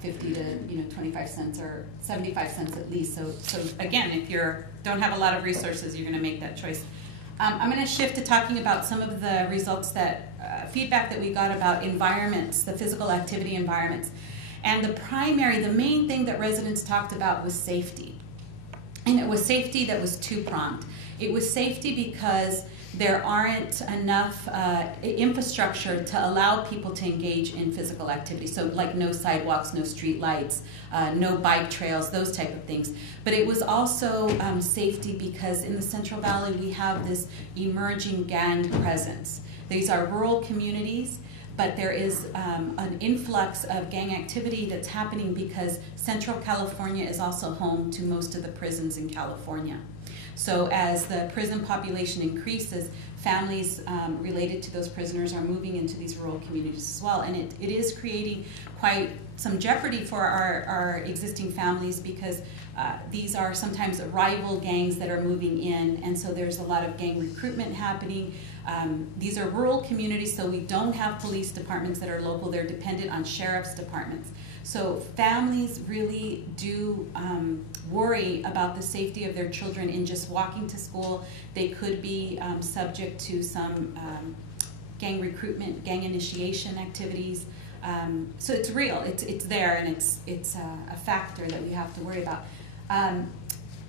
50 to 25 cents or 75 cents at least. So again, if you don't have a lot of resources, you're going to make that choice. I'm going to shift to talking about some of the results that feedback that we got about environments, the physical activity environments, and the main thing that residents talked about was safety, and it was safety that was two-pronged. It was safety because there aren't enough infrastructure to allow people to engage in physical activity. So like no sidewalks, no street lights, no bike trails, those type of things. But it was also safety because in the Central Valley we have this emerging gang presence. These are rural communities, but there is an influx of gang activity that's happening because Central California is also home to most of the prisons in California. So as the prison population increases, families related to those prisoners are moving into these rural communities as well. And it is creating quite some jeopardy for our existing families because these are sometimes rival gangs that are moving in, and so there's a lot of gang recruitment happening. These are rural communities, so we don't have police departments that are local. They're dependent on sheriff's departments. So families really do worry about the safety of their children in just walking to school. They could be subject to some gang recruitment, gang initiation activities. So it's real, it's there, and it's a factor that we have to worry about.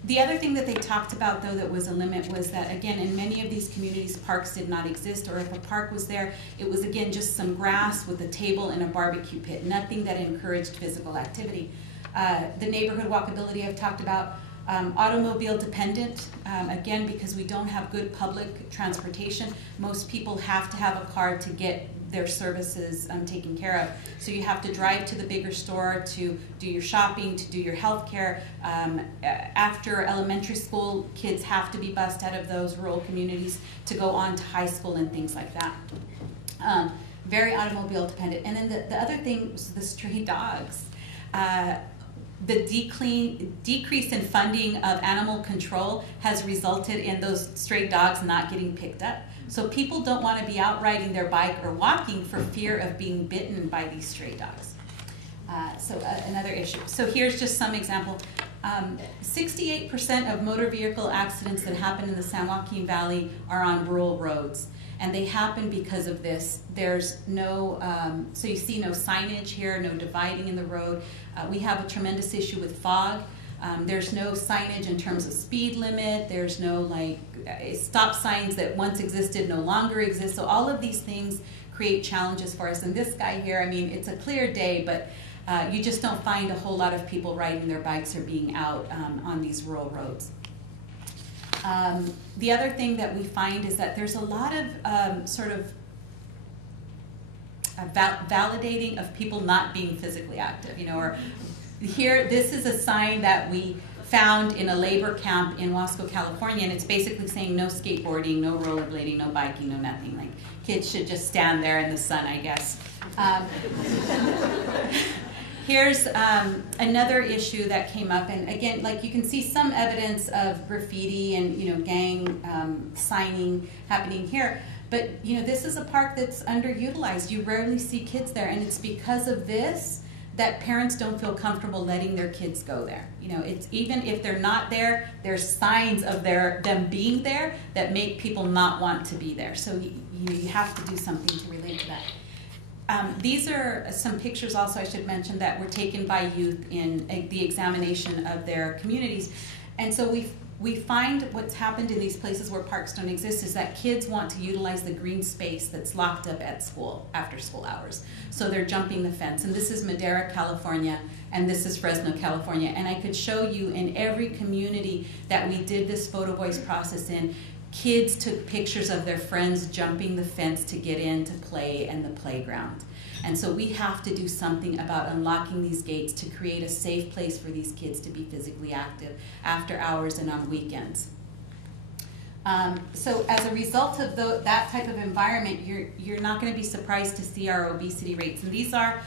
The other thing that they talked about, though, that was a limit was that, again, in many of these communities, parks did not exist, or if a park was there, it was, again, just some grass with a table and a barbecue pit, nothing that encouraged physical activity. The neighborhood walkability I've talked about, automobile dependent, again, because we don't have good public transportation. Most people have to have a car to get their services taken care of. So you have to drive to the bigger store to do your shopping, to do your health care. After elementary school, kids have to be bused out of those rural communities to go on to high school and things like that. Very automobile dependent. And then the other thing was the stray dogs. The decrease in funding of animal control has resulted in those stray dogs not getting picked up. So people don't want to be out riding their bike or walking for fear of being bitten by these stray dogs. So another issue. So here's just some example. 68% of motor vehicle accidents that happen in the San Joaquin Valley are on rural roads. And they happen because of this. There's no, so you see no signage here, no dividing in the road. We have a tremendous issue with fog. There's no signage in terms of speed limit. There's no stop signs that once existed no longer exist. So all of these things create challenges for us. And this guy here, I mean, it's a clear day, but you just don't find a whole lot of people riding their bikes or being out on these rural roads. The other thing that we find is that there's a lot of sort of validating of people not being physically active, or here, this is a sign that we found in a labor camp in Wasco, California, and it's basically saying no skateboarding, no rollerblading, no biking, no nothing. Like, kids should just stand there in the sun, I guess. Here's another issue that came up, and again, like you can see some evidence of graffiti and gang signing happening here. But this is a park that's underutilized. You rarely see kids there, and it's because of this that parents don't feel comfortable letting their kids go there. It's even if they're not there, there's signs of them being there that make people not want to be there. So you have to do something to relate to that. These are some pictures also I should mention that were taken by youth in the examination of their communities. And so we find what's happened in these places where parks don't exist is that kids want to utilize the green space that's locked up at school after school hours. So they're jumping the fence. And this is Madera, California, and this is Fresno, California. And I could show you in every community that we did this photo voice process in, kids took pictures of their friends jumping the fence to get in to play in the playground. And so we have to do something about unlocking these gates to create a safe place for these kids to be physically active after hours and on weekends. So as a result of that type of environment, you're not going to be surprised to see our obesity rates. And these are,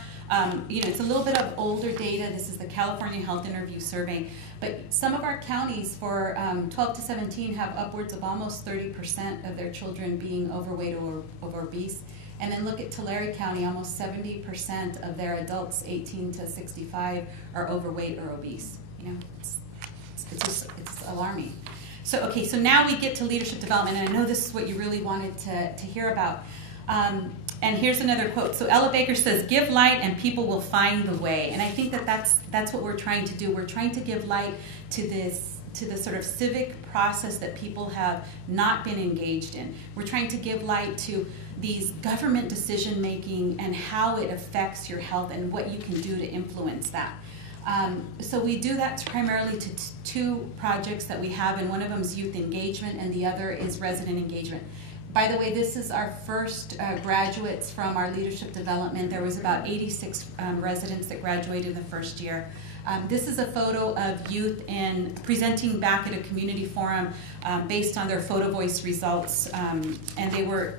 it's a little bit of older data. This is the California Health Interview Survey. But some of our counties for 12 to 17 have upwards of almost 30% of their children being overweight or obese. And then look at Tulare County, almost 70% of their adults 18 to 65 are overweight or obese. It's alarming. So, okay, so now we get to leadership development, and I know this is what you really wanted to hear about. And here's another quote. So Ella Baker says, "Give light and people will find the way." And I think that's what we're trying to do. We're trying to give light to the sort of civic process that people have not been engaged in. We're trying to give light to these government decision making and how it affects your health and what you can do to influence that. So we do that primarily to two projects that we have, and one of them is youth engagement and the other is resident engagement. By the way, this is our first graduates from our leadership development. There was about 86 residents that graduated the first year. This is a photo of youth presenting back at a community forum based on their photo voice results, and they were,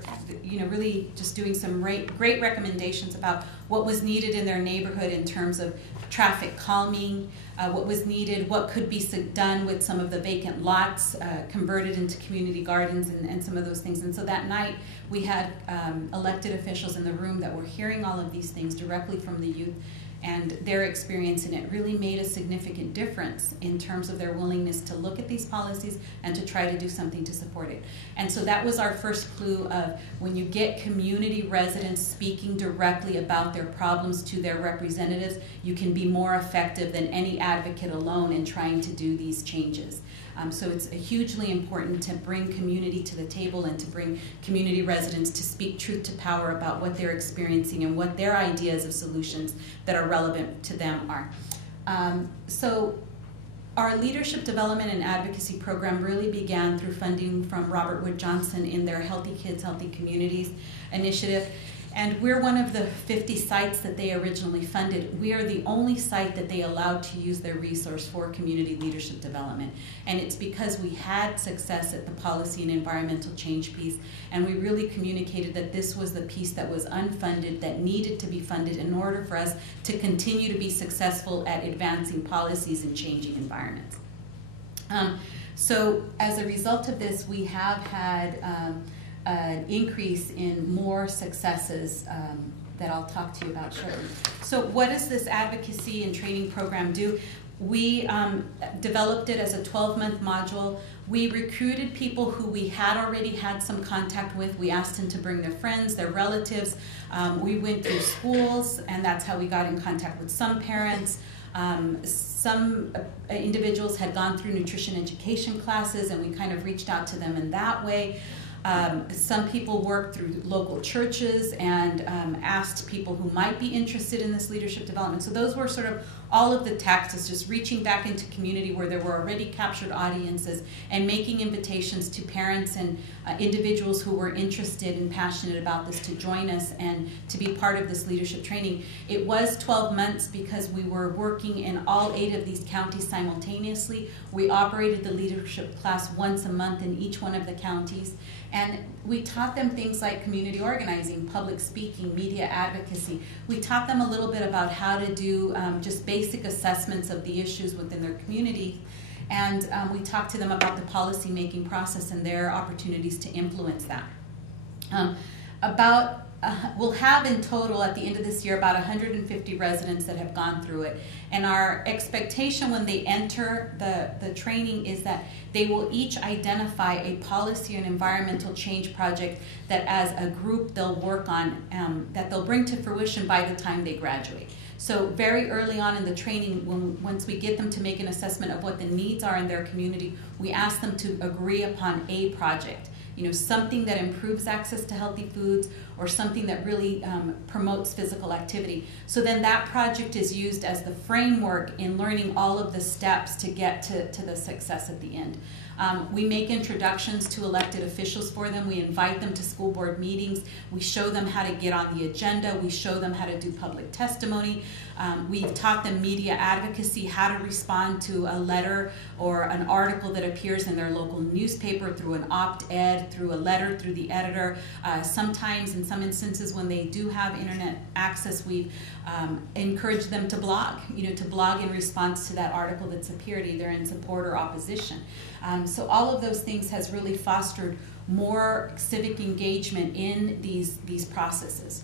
really just doing some great recommendations about what was needed in their neighborhood in terms of traffic calming, what was needed, what could be done with some of the vacant lots converted into community gardens and some of those things. And so that night we had elected officials in the room that were hearing all of these things directly from the youth and their experience, and it really made a significant difference in terms of their willingness to look at these policies and to try to do something to support it. And so that was our first clue of when you get community residents speaking directly about their problems to their representatives, you can be more effective than any advocate alone in trying to do these changes. So it's hugely important to bring community to the table and to bring community residents to speak truth to power about what they're experiencing and what their ideas of solutions that are relevant to them are. So our leadership development and advocacy program really began through funding from Robert Wood Johnson in their Healthy Kids, Healthy Communities initiative. And we're one of the 50 sites that they originally funded. We are the only site that they allowed to use their resource for community leadership development. And it's because we had success at the policy and environmental change piece, and we really communicated that this was the piece that was unfunded, that needed to be funded in order for us to continue to be successful at advancing policies and changing environments. So as a result of this, we have had an increase in more successes that I'll talk to you about shortly. So what does this advocacy and training program do? We developed it as a 12-month module. We recruited people who we had already had some contact with. We asked them to bring their friends, their relatives. We went through schools, and that's how we got in contact with some parents. Some individuals had gone through nutrition education classes, and we kind of reached out to them in that way. Some people worked through local churches and asked people who might be interested in this leadership development. So those were sort of all of the tactics, just reaching back into community where there were already captured audiences and making invitations to parents and individuals who were interested and passionate about this to join us and to be part of this leadership training. It was 12 months because we were working in all 8 of these counties simultaneously. We operated the leadership class once a month in each one of the counties. And we taught them things like community organizing, public speaking, media advocacy. We taught them a little bit about how to do just basic assessments of the issues within their community. And we talked to them about the policy-making process and their opportunities to influence that. We'll have in total at the end of this year about 150 residents that have gone through it. And our expectation when they enter the training is that they will each identify a policy and environmental change project that as a group they'll work on, that they'll bring to fruition by the time they graduate. So very early on in the training, once we get them to make an assessment of what the needs are in their community, we ask them to agree upon a project. You know, something that improves access to healthy foods or something that really promotes physical activity. So then that project is used as the framework in learning all of the steps to get to the success at the end. We make introductions to elected officials for them. We invite them to school board meetings. We show them how to get on the agenda. We show them how to do public testimony. We've taught them media advocacy, how to respond to a letter or an article that appears in their local newspaper through an opt-ed, through a letter, through the editor. Sometimes, in some instances, when they do have internet access, we've encouraged them to blog, to blog in response to that article that's appeared, either in support or opposition. So all of those things has really fostered more civic engagement in these processes.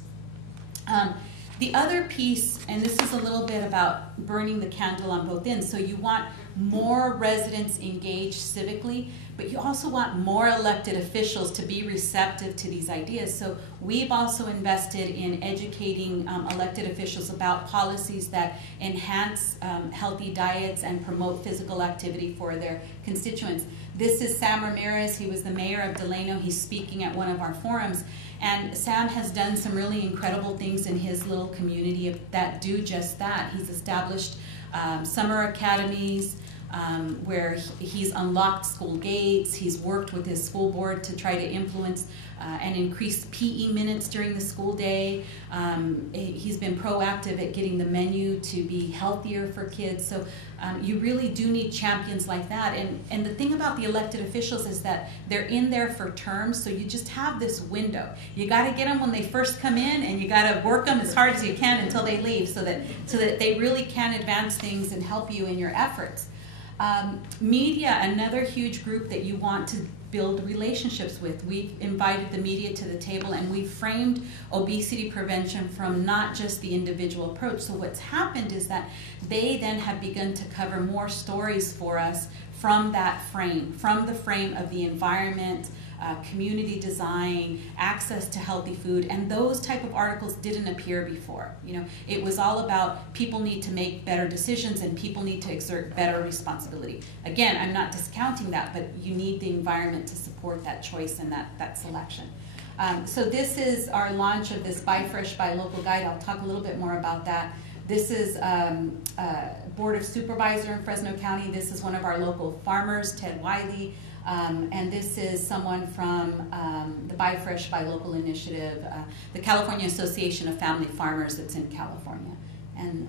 The other piece, and this is a little bit about burning the candle on both ends, so you want more residents engaged civically, but you also want more elected officials to be receptive to these ideas. So we've also invested in educating elected officials about policies that enhance healthy diets and promote physical activity for their constituents. This is Sam Ramirez. He was the mayor of Delano. He's speaking at one of our forums. And Sam has done some really incredible things in his little community that do just that. He's established summer academies where he's unlocked school gates. He's worked with his school board to try to influence and increase PE minutes during the school day. He's been proactive at getting the menu to be healthier for kids. So you really do need champions like that. And the thing about the elected officials is that they're in there for terms, so you just have this window. You got to get them when they first come in, and you got to work them as hard as you can until they leave, so that they really can advance things and help you in your efforts. Media, another huge group that you want to build relationships with. We've invited the media to the table, and we've framed obesity prevention from not just the individual approach. So what's happened is that they then have begun to cover more stories for us from that frame, from the frame of the environment, community design, access to healthy food, and those type of articles didn't appear before. It was all about people need to make better decisions and people need to exert better responsibility. Again, I'm not discounting that, but you need the environment to support that choice and that selection. So this is our launch of this Buy Fresh, Buy Local guide. I'll talk a little bit more about that. This is Board of Supervisor in Fresno County. This is one of our local farmers, Ted Wiley. And this is someone from the Buy Fresh, Buy Local initiative, the California Association of Family Farmers that's in California. And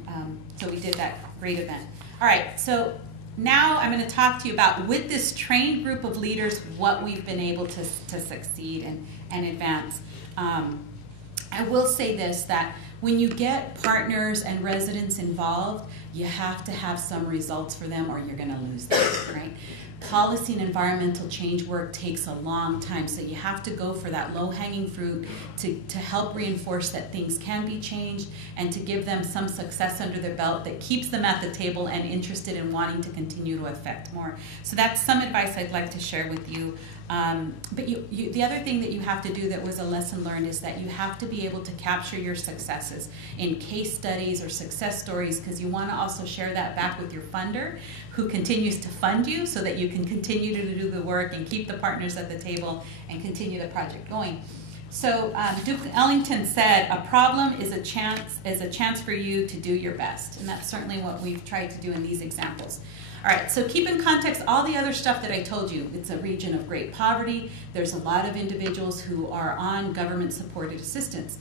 so we did that great event. All right, so now I'm going to talk to you about, with this trained group of leaders, what we've been able to succeed and advance. I will say this, that when you get partners and residents involved, you have to have some results for them or you're going to lose them, right? Policy and environmental change work takes a long time, so you have to go for that low-hanging fruit to help reinforce that things can be changed and to give them some success under their belt that keeps them at the table and interested in wanting to continue to affect more. So that's some advice I'd like to share with you. But the other thing that you have to do that was a lesson learned is that you have to be able to capture your successes in case studies or success stories, because you want to also share that back with your funder who continues to fund you so that you can continue to do the work and keep the partners at the table and continue the project going. So Duke Ellington said, a problem is a chance for you to do your best. And that's certainly what we've tried to do in these examples. All right, so keep in context all the other stuff that I told you. It's a region of great poverty. There's a lot of individuals who are on government-supported assistance.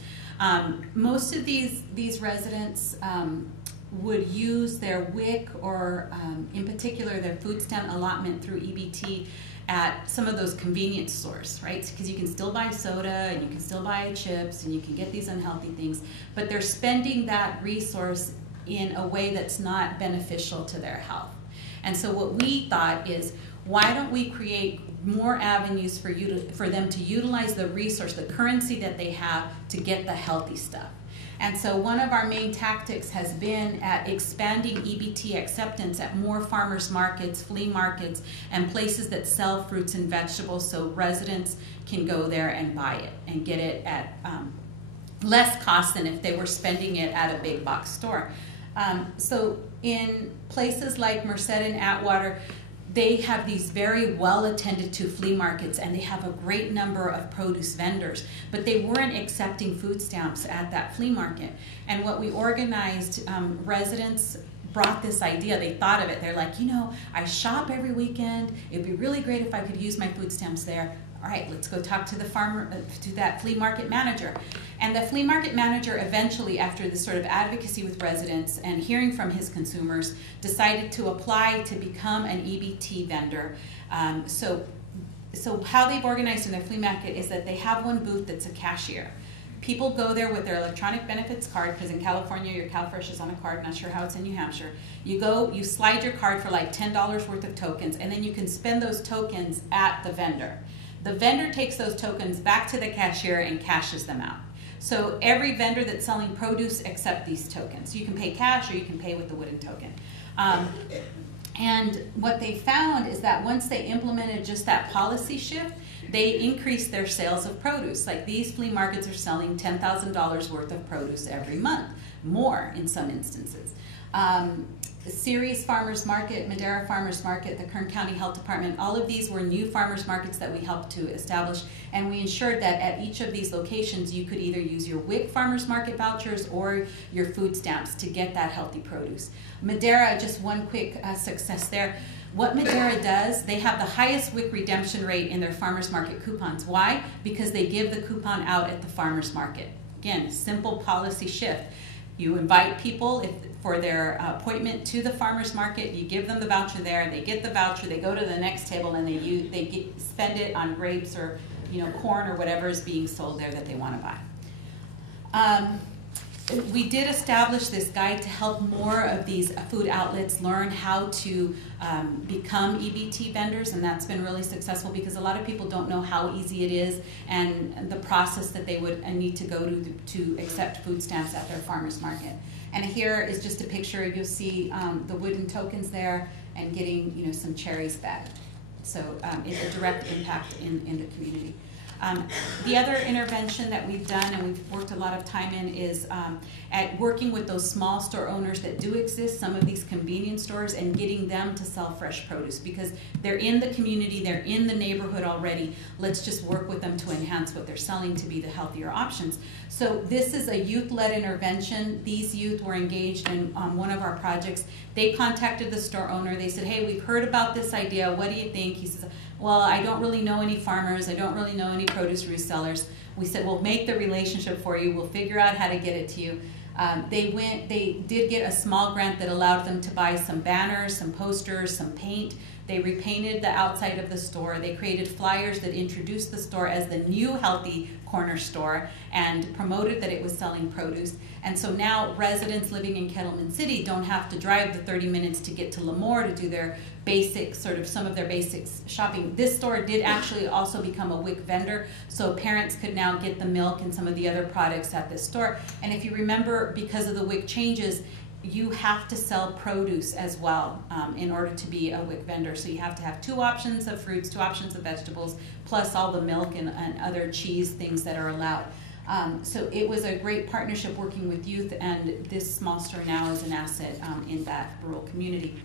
Most of these residents would use their WIC or, in particular, their food stamp allotment through EBT at some of those convenience stores, right? Because you can still buy soda and you can still buy chips and you can get these unhealthy things, but they're spending that resource in a way that's not beneficial to their health. And so what we thought is, why don't we create more avenues for them to utilize the resource, the currency that they have, to get the healthy stuff. And so one of our main tactics has been at expanding EBT acceptance at more farmers markets, flea markets, and places that sell fruits and vegetables, so residents can go there and buy it and get it at less cost than if they were spending it at a big box store. So in places like Merced and Atwater, they have these very well attended to flea markets, and they have a great number of produce vendors, but they weren't accepting food stamps at that flea market. And what we organized, residents brought this idea, they thought of it, they're like, you know, I shop every weekend, it'd be really great if I could use my food stamps there. All right, let's go talk to the farmer, to that flea market manager. And the flea market manager eventually, after this sort of advocacy with residents and hearing from his consumers, decided to apply to become an EBT vendor. So how they've organized in their flea market is that they have one booth that's a cashier. People go there with their electronic benefits card, because in California your CalFresh is on a card, not sure how it's in New Hampshire. You go, you slide your card for like $10 worth of tokens, and then you can spend those tokens at the vendor. The vendor takes those tokens back to the cashier and cashes them out. So every vendor that's selling produce accepts these tokens. You can pay cash or you can pay with the wooden token. And what they found is that once they implemented just that policy shift, they increased their sales of produce. Like these flea markets are selling $10,000 worth of produce every month, more in some instances. Ceres Farmers Market, Madera Farmers Market, the Kern County Health Department, all of these were new farmers markets that we helped to establish, and we ensured that at each of these locations you could either use your WIC Farmers Market vouchers or your food stamps to get that healthy produce. Madera, just one quick success there. What Madera does, they have the highest WIC redemption rate in their farmers market coupons. Why? Because they give the coupon out at the farmers market. Again, simple policy shift. You invite people for their appointment to the farmer's market, you give them the voucher there, they get the voucher, they go to the next table and they spend it on grapes or corn or whatever is being sold there that they want to buy. We did establish this guide to help more of these food outlets learn how to become EBT vendors, and that's been really successful because a lot of people don't know how easy it is and the process that they would need to go to accept food stamps at their farmer's market. And here is just a picture. You'll see the wooden tokens there and getting some cherries back. So it's a direct impact in the community. The other intervention that we've done and we've worked a lot of time in is at working with those small store owners that do exist, some of these convenience stores, and getting them to sell fresh produce because they're in the community, they're in the neighborhood already. Let's just work with them to enhance what they're selling to be the healthier options. So this is a youth-led intervention. These youth were engaged in one of our projects. They contacted the store owner. They said, hey, we've heard about this idea. What do you think? He says, well, I don't really know any farmers. I don't really know any produce resellers. We said, we'll make the relationship for you. We'll figure out how to get it to you. They did get a small grant that allowed them to buy some banners, some posters, some paint. They repainted the outside of the store. They created flyers that introduced the store as the new healthy corner store and promoted that it was selling produce. And so now residents living in Kettleman City don't have to drive the 30 minutes to get to Lemoore to do their basic, some of their basics shopping. This store did actually also become a WIC vendor, so parents could now get the milk and some of the other products at this store. And if you remember, because of the WIC changes, you have to sell produce as well in order to be a WIC vendor. So you have to have 2 options of fruits, 2 options of vegetables, plus all the milk and other cheese things that are allowed. So it was a great partnership working with youth, and this small store now is an asset in that rural community.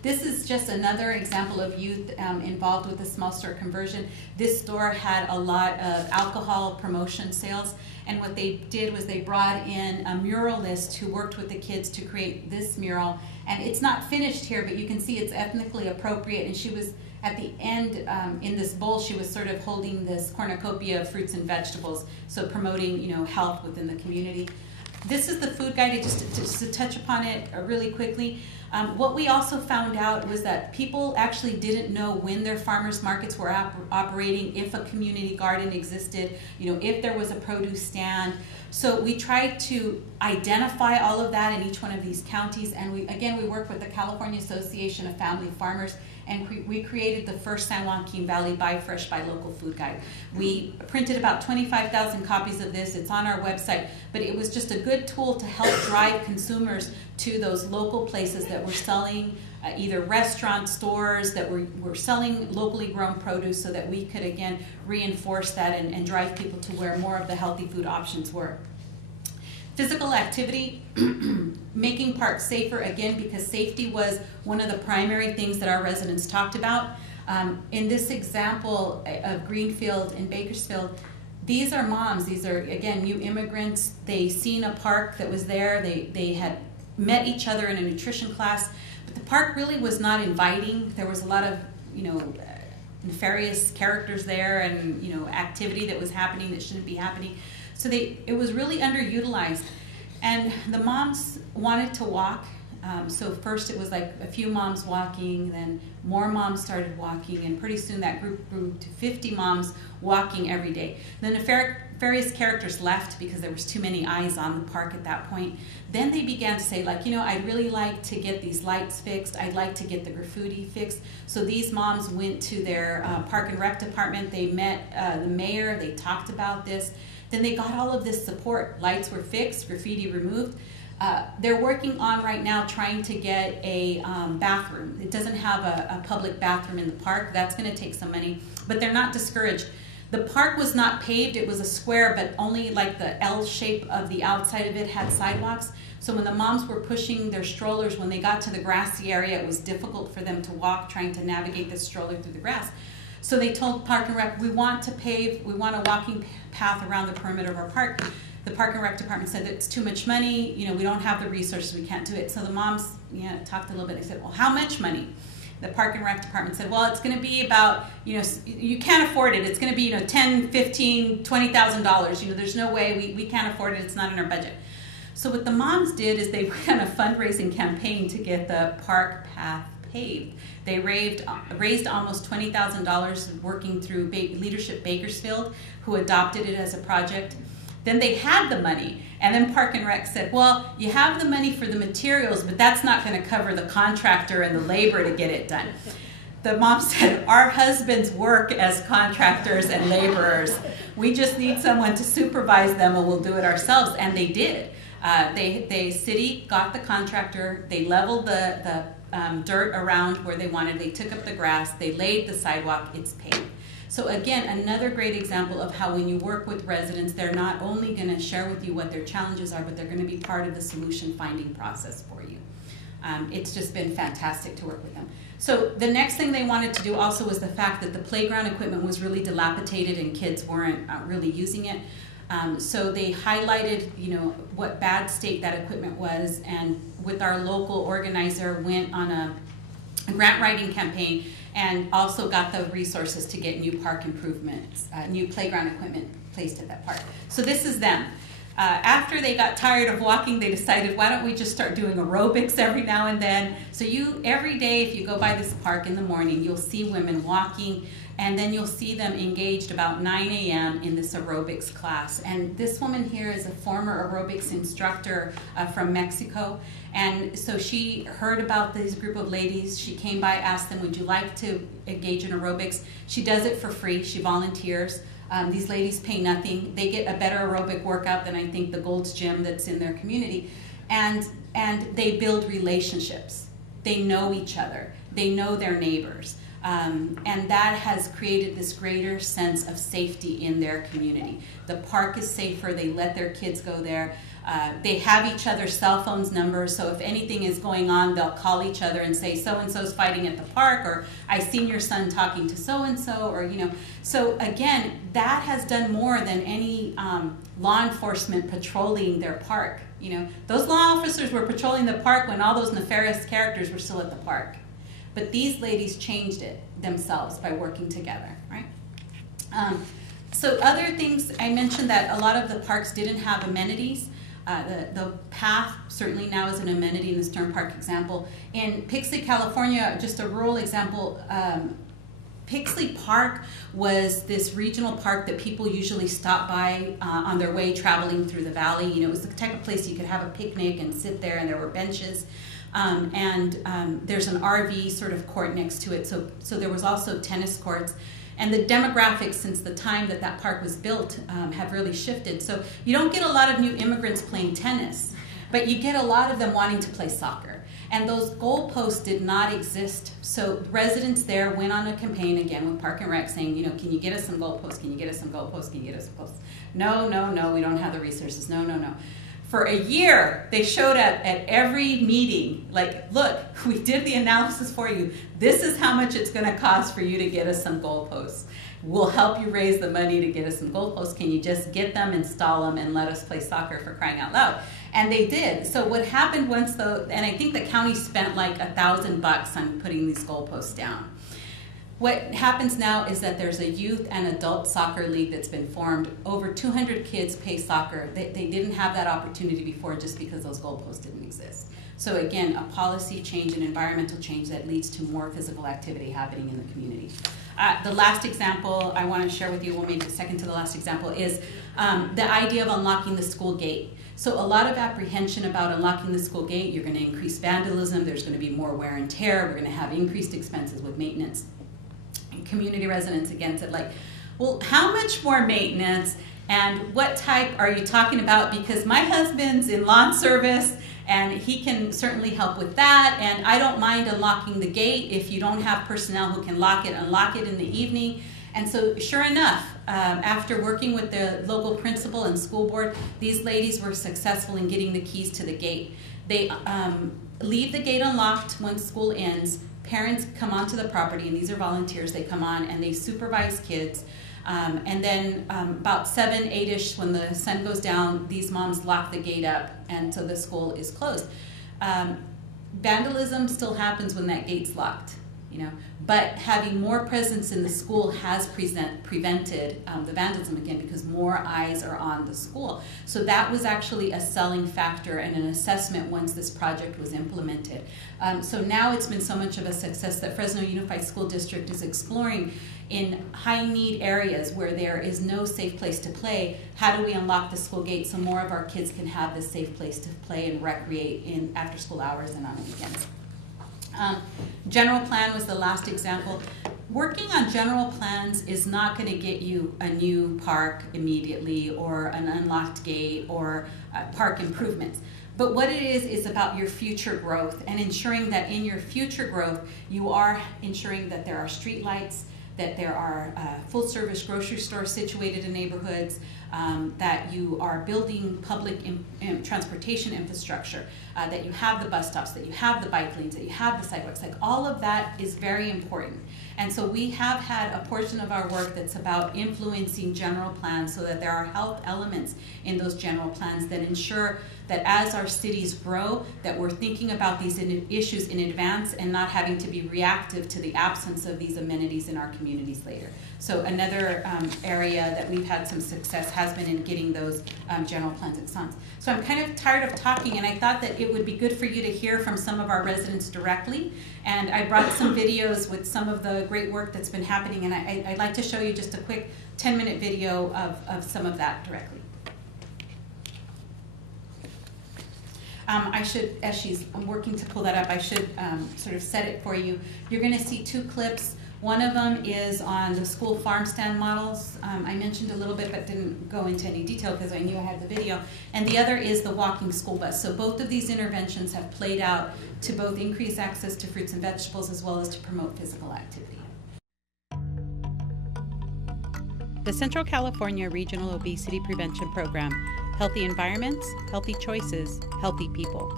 This is just another example of youth involved with the small store conversion. This store had a lot of alcohol promotion sales, and what they did was they brought in a muralist who worked with the kids to create this mural. And it's not finished here, but you can see it's ethnically appropriate, and she was at the end in this bowl, she was sort of holding this cornucopia of fruits and vegetables, so promoting health within the community. This is the food guide. Just to touch upon it really quickly. What we also found out was that people actually didn't know when their farmers markets were operating, if a community garden existed, if there was a produce stand. So we tried to identify all of that in each one of these counties, and we work with the California Association of Family Farmers, and we created the first San Joaquin Valley Buy Fresh, Buy Local food guide. We printed about 25,000 copies of this. It's on our website, but it was just a good tool to help drive consumers to those local places that were selling either restaurant stores that were selling locally grown produce, so that we could again reinforce that and drive people to where more of the healthy food options were. Physical activity, making parks safer, again, because safety was one of the primary things that our residents talked about. In this example of Greenfield and Bakersfield, these are moms. These are, again, new immigrants. They seen a park that was there. They had met each other in a nutrition class, but the park really was not inviting. There was a lot of, nefarious characters there, and activity that was happening that shouldn't be happening. So it was really underutilized, and the moms wanted to walk. So first it was like a few moms walking, then more moms started walking, and pretty soon that group grew to 50 moms walking every day. Then the nefarious characters left because there was too many eyes on the park at that point. Then they began to say, I'd really like to get these lights fixed. I'd like to get the graffiti fixed. So these moms went to their park and rec department. They met the mayor. They talked about this. Then they got all of this support. Lights were fixed, graffiti removed. They're working on right now trying to get a bathroom. It doesn't have a public bathroom in the park. That's going to take some money, but they're not discouraged. The park was not paved. It was a square, but only like the L shape of the outside of it had sidewalks. So when the moms were pushing their strollers, when they got to the grassy area, it was difficult for them to walk, trying to navigate the stroller through the grass. So they told Park and Rec, we want a walking path around the perimeter of our park. The Park and Rec department said that it's too much money, we don't have the resources, we can't do it. So the moms talked a little bit. They said, well, how much money? The Park and Rec department said, well, it's going to be about, you can't afford it. It's going to be, $10,000, $15,000, $20,000. There's no way, we can't afford it. It's not in our budget. So what the moms did is they ran a fundraising campaign to get the park path paved. They raised almost $20,000 working through Leadership Bakersfield, who adopted it as a project. Then they had the money, and then Park and Rec said, well, you have the money for the materials, but that's not going to cover the contractor and the labor to get it done. The mom said, our husbands work as contractors and laborers. We just need someone to supervise them, and we'll do it ourselves. And they did. The city got the contractor. They leveled the dirt around where they wanted. They took up the grass. They laid the sidewalk. It's paved. So again, another great example of how when you work with residents, they're not only going to share with you what their challenges are, but they're going to be part of the solution finding process for you. It's just been fantastic to work with them. So the next thing they wanted to do also was the fact that the playground equipment was really dilapidated and kids weren't really using it. So they highlighted, what bad state that equipment was, and with our local organizer went on a grant writing campaign and also got the resources to get new park improvements, new playground equipment placed at that park. So this is them. After they got tired of walking, they decided, why don't we just start doing aerobics every now and then? So every day, if you go by this park in the morning, you'll see women walking, and then you'll see them engaged about 9 a.m. in this aerobics class. And this woman here is a former aerobics instructor from Mexico. And so she heard about this group of ladies. She came by, asked them, would you like to engage in aerobics? She does it for free. She volunteers. These ladies pay nothing. They get a better aerobic workout than I think the Gold's Gym that's in their community. And they build relationships. They know each other. They know their neighbors. And that has created this greater sense of safety in their community. The park is safer. They let their kids go there. They have each other's cell phones numbers, so if anything is going on, they'll call each other and say, so-and-so's fighting at the park, or I seen your son talking to so-and-so, or, So again, that has done more than any law enforcement patrolling their park. Those law officers were patrolling the park when all those nefarious characters were still at the park. But these ladies changed it themselves by working together, right? So other things, I mentioned that a lot of the parks didn't have amenities. The path certainly now is an amenity in the Stern Park example. In Pixley, California, just a rural example, Pixley Park was this regional park that people usually stop by on their way traveling through the valley. You know, it was the type of place you could have a picnic and sit there, and there were benches. There's an RV sort of court next to it, so there was also tennis courts. And the demographics since the time that that park was built have really shifted. So you don't get a lot of new immigrants playing tennis, but you get a lot of them wanting to play soccer. And those goalposts did not exist. So residents there went on a campaign again with Park and Rec saying, you know, can you get us some goalposts? Can you get us some goalposts? Can you get us some goalposts? No, no, no, we don't have the resources. No, no, no. For a year, they showed up at every meeting, like, look, we did the analysis for you. This is how much it's going to cost for you to get us some goalposts. We'll help you raise the money to get us some goalposts. Can you just get them, install them, and let us play soccer, for crying out loud? And they did. So what happened once, and I think the county spent like $1,000 on putting these goalposts down. What happens now is that there's a youth and adult soccer league that's been formed. Over 200 kids play soccer. They didn't have that opportunity before just because those goalposts didn't exist. So again, a policy change, an environmental change that leads to more physical activity happening in the community. The last example I want to share with you, well, maybe the second to the last example, is the idea of unlocking the school gate. So a lot of apprehension about unlocking the school gate. You're going to increase vandalism. There's going to be more wear and tear. We're going to have increased expenses with maintenance. And community residents again said, like, well, how much more maintenance and what type are you talking about? Because my husband's in lawn service and he can certainly help with that. And I don't mind unlocking the gate if you don't have personnel who can unlock it in the evening. And so sure enough, after working with the local principal and school board, these ladies were successful in getting the keys to the gate. They leave the gate unlocked when school ends. Parents come onto the property, and these are volunteers. They come on and they supervise kids. And then about 7, 8-ish, when the sun goes down, these moms lock the gate up, and so the school is closed. Vandalism still happens when that gate's locked, you know, but having more presence in the school has prevented the vandalism again, because more eyes are on the school. So that was actually a selling factor and an assessment once this project was implemented. So now it's been so much of a success that Fresno Unified School District is exploring in high need areas where there is no safe place to play, how do we unlock the school gate so more of our kids can have this safe place to play and recreate in after school hours and on weekends. General plan was the last example. Working on general plans is not going to get you a new park immediately or an unlocked gate or park improvements. But what it is about your future growth and ensuring that in your future growth you are ensuring that there are street lights, that there are full-service grocery stores situated in neighborhoods, that you are building public transportation infrastructure, that you have the bus stops, that you have the bike lanes, that you have the sidewalks. Like, all of that is very important. And so we have had a portion of our work that's about influencing general plans so that there are health elements in those general plans that ensure that as our cities grow, that we're thinking about these issues in advance and not having to be reactive to the absence of these amenities in our communities later. So another area that we've had some success has been in getting those general plans and songs. So I'm kind of tired of talking, and I thought that it would be good for you to hear from some of our residents directly. And I brought some videos with some of the great work that's been happening, and I'd like to show you just a quick 10-minute video of some of that directly. I should, as she's working to pull that up, I should sort of set it for you. You're going to see 2 clips. One of them is on the school farm stand models. I mentioned a little bit but didn't go into any detail because I knew I had the video. And the other is the walking school bus. So both of these interventions have played out to both increase access to fruits and vegetables as well as to promote physical activity. The Central California Regional Obesity Prevention Program: Healthy Environments, Healthy Choices, Healthy People.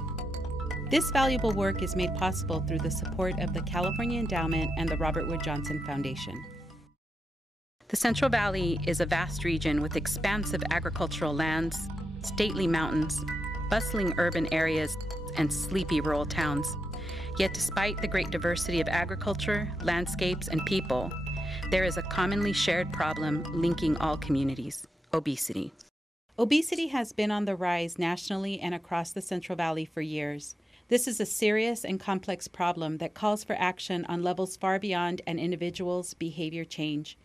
This valuable work is made possible through the support of the California Endowment and the Robert Wood Johnson Foundation. The Central Valley is a vast region with expansive agricultural lands, stately mountains, bustling urban areas, and sleepy rural towns. Yet despite the great diversity of agriculture, landscapes, and people, there is a commonly shared problem linking all communities: obesity. Obesity has been on the rise nationally and across the Central Valley for years. This is a serious and complex problem that calls for action on levels far beyond an individual's behavior change.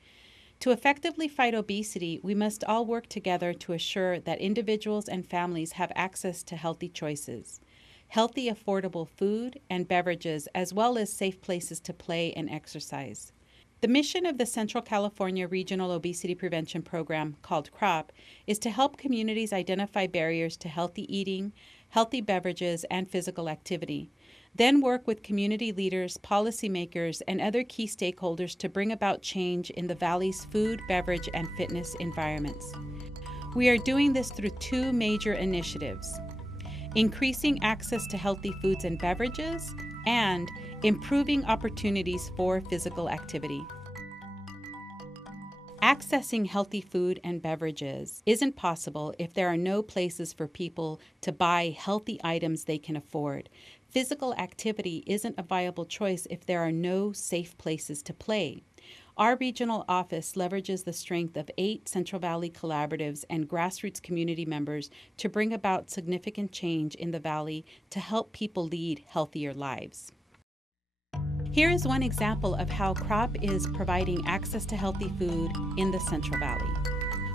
To effectively fight obesity, we must all work together to assure that individuals and families have access to healthy choices, healthy, affordable food and beverages, as well as safe places to play and exercise. The mission of the Central California Regional Obesity Prevention Program, called CROP, is to help communities identify barriers to healthy eating, healthy beverages, and physical activity. Then work with community leaders, policymakers, and other key stakeholders to bring about change in the Valley's food, beverage, and fitness environments. We are doing this through two major initiatives: increasing access to healthy foods and beverages, and improving opportunities for physical activity. Accessing healthy food and beverages isn't possible if there are no places for people to buy healthy items they can afford. Physical activity isn't a viable choice if there are no safe places to play. Our regional office leverages the strength of 8 Central Valley collaboratives and grassroots community members to bring about significant change in the Valley to help people lead healthier lives. Here is one example of how CROP is providing access to healthy food in the Central Valley.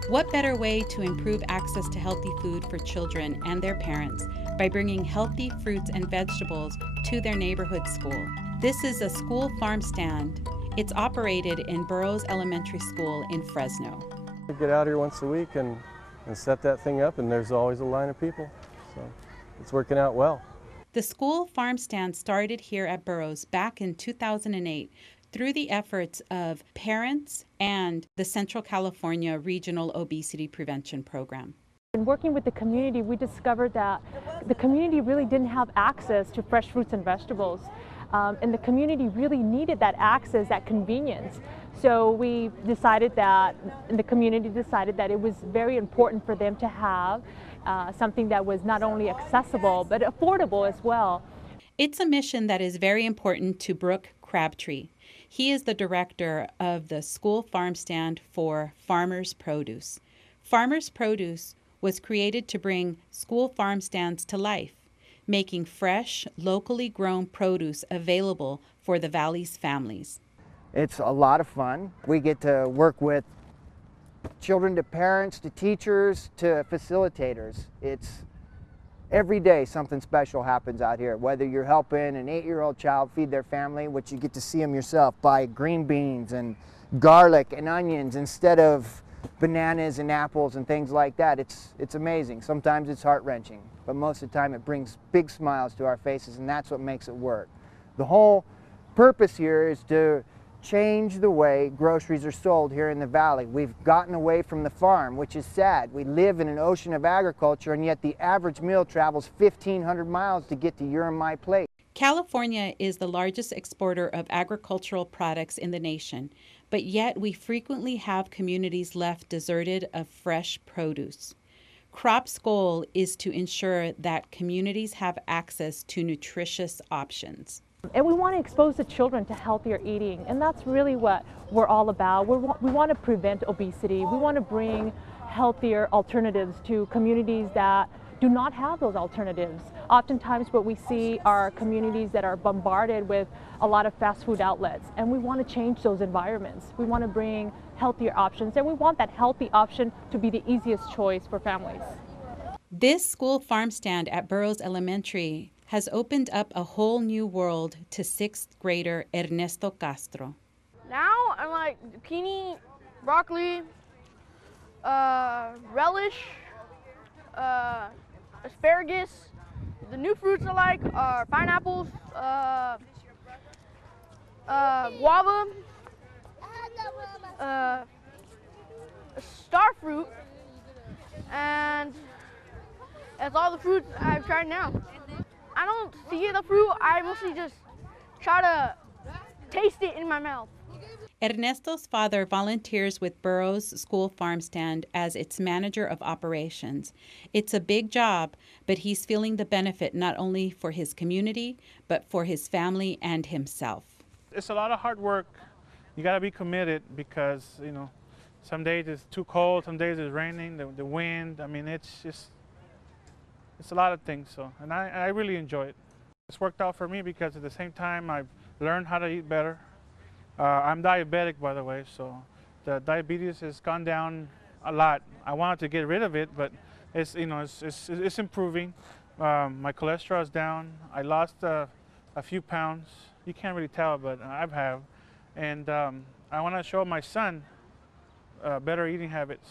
What better way to improve access to healthy food for children and their parents by bringing healthy fruits and vegetables to their neighborhood school? This is a school farm stand. It's operated in Burroughs Elementary School in Fresno. We get out here once a week and set that thing up, and there's always a line of people. So it's working out well. The school farm stand started here at Burroughs back in 2008 through the efforts of parents and the Central California Regional Obesity Prevention Program. In working with the community, we discovered that the community really didn't have access to fresh fruits and vegetables. And the community really needed that access, that convenience. So we decided that, and the community decided that it was very important for them to have something that was not only accessible, but affordable as well. It's a mission that is very important to Brooke Crabtree. He is the director of the School Farm Stand for Farmers Produce. Farmers Produce was created to bring school farm stands to life, making fresh, locally grown produce available for the Valley's families. It's a lot of fun. We get to work with children to parents to teachers to facilitators. It's every day something special happens out here, whether you're helping an 8-year-old child feed their family, which you get to see them yourself, buy green beans and garlic and onions instead of bananas and apples and things like that. It's amazing. Sometimes it's heart-wrenching, but most of the time it brings big smiles to our faces, and that's what makes it work. The whole purpose here is to change the way groceries are sold here in the Valley. We've gotten away from the farm, which is sad. We live in an ocean of agriculture, and yet the average meal travels 1,500 miles to get to your and my plate. California is the largest exporter of agricultural products in the nation, but yet we frequently have communities left deserted of fresh produce. CROP's goal is to ensure that communities have access to nutritious options. And we want to expose the children to healthier eating, and that's really what we're all about. We want to prevent obesity. We want to bring healthier alternatives to communities that do not have those alternatives. Oftentimes what we see are communities that are bombarded with a lot of fast food outlets, and we want to change those environments. We want to bring healthier options, and we want that healthy option to be the easiest choice for families. This school farm stand at Burroughs Elementary has opened up a whole new world to 6th grader Ernesto Castro. Now I like zucchini, broccoli, relish, asparagus. The new fruits I like are pineapples, guava, star fruit, and that's all the fruits I've tried now. I don't see the fruit, I mostly just try to taste it in my mouth. Ernesto's father volunteers with Burroughs School Farm Stand as its manager of operations. It's a big job, but he's feeling the benefit not only for his community, but for his family and himself. It's a lot of hard work. You got to be committed because, Some days it's too cold, some days it's raining, the wind. I mean, it's a lot of things. So, and I really enjoy it. It's worked out for me because at the same time I've learned how to eat better. I'm diabetic, by the way, so the diabetes has gone down a lot. I wanted to get rid of it, but it's it's improving. My cholesterol is down. I lost a few pounds. You can't really tell, but I have. And I want to show my son better eating habits,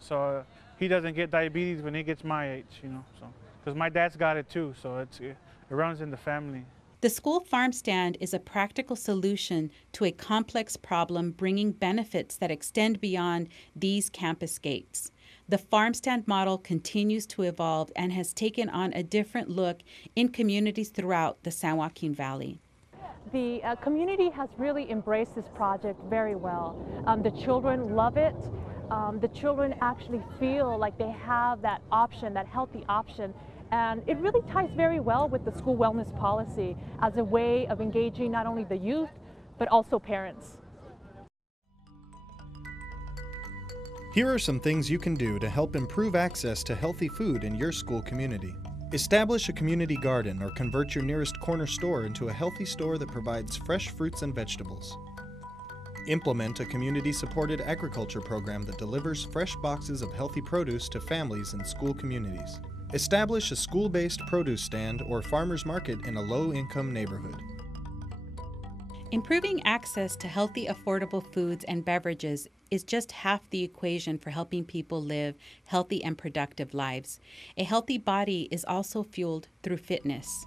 so he doesn't get diabetes when he gets my age, So, because my dad's got it too, so it runs in the family. The school farm stand is a practical solution to a complex problem, bringing benefits that extend beyond these campus gates. The farm stand model continues to evolve and has taken on a different look in communities throughout the San Joaquin Valley. The community has really embraced this project very well. The children love it. The children actually feel like they have that option, that healthy option. And it really ties very well with the school wellness policy as a way of engaging not only the youth, but also parents. Here are some things you can do to help improve access to healthy food in your school community. Establish a community garden or convert your nearest corner store into a healthy store that provides fresh fruits and vegetables. Implement a community-supported agriculture program that delivers fresh boxes of healthy produce to families in school communities. Establish a school-based produce stand or farmers market in a low-income neighborhood. Improving access to healthy, affordable foods and beverages is just half the equation for helping people live healthy and productive lives. A healthy body is also fueled through fitness.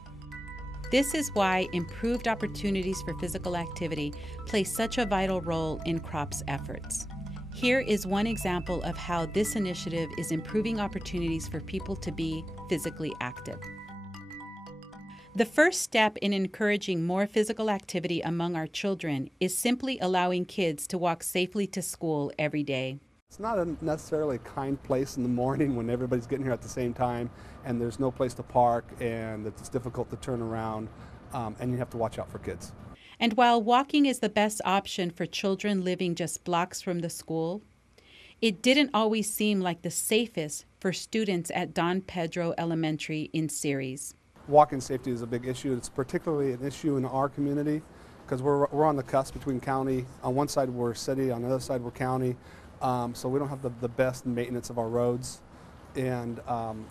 This is why improved opportunities for physical activity play such a vital role in CROP's efforts. Here is one example of how this initiative is improving opportunities for people to be physically active. The first step in encouraging more physical activity among our children is simply allowing kids to walk safely to school every day. It's not a necessarily kind place in the morning when everybody's getting here at the same time and there's no place to park and it's difficult to turn around and you have to watch out for kids. And while walking is the best option for children living just blocks from the school, it didn't always seem like the safest for students at Don Pedro Elementary in Ceres. Walking safety is a big issue. It's particularly an issue in our community because we're on the cusp between county. On one side we're city, on the other side we're county. So we don't have the best maintenance of our roads. And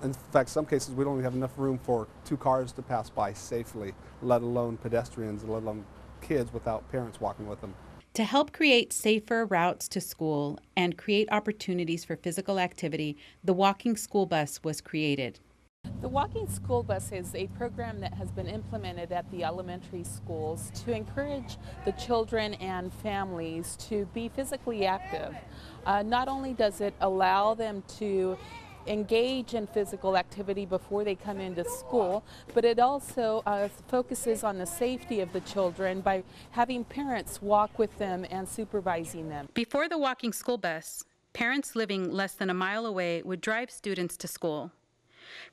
in fact, some cases we don't even have enough room for 2 cars to pass by safely, let alone pedestrians, let alone kids without parents walking with them. To help create safer routes to school and create opportunities for physical activity, the walking school bus was created. The Walking School Bus is a program that has been implemented at the elementary schools to encourage the children and families to be physically active. Not only does it allow them to engage in physical activity before they come into school, but it also focuses on the safety of the children by having parents walk with them and supervising them. Before the Walking School Bus, parents living less than a mile away would drive students to school,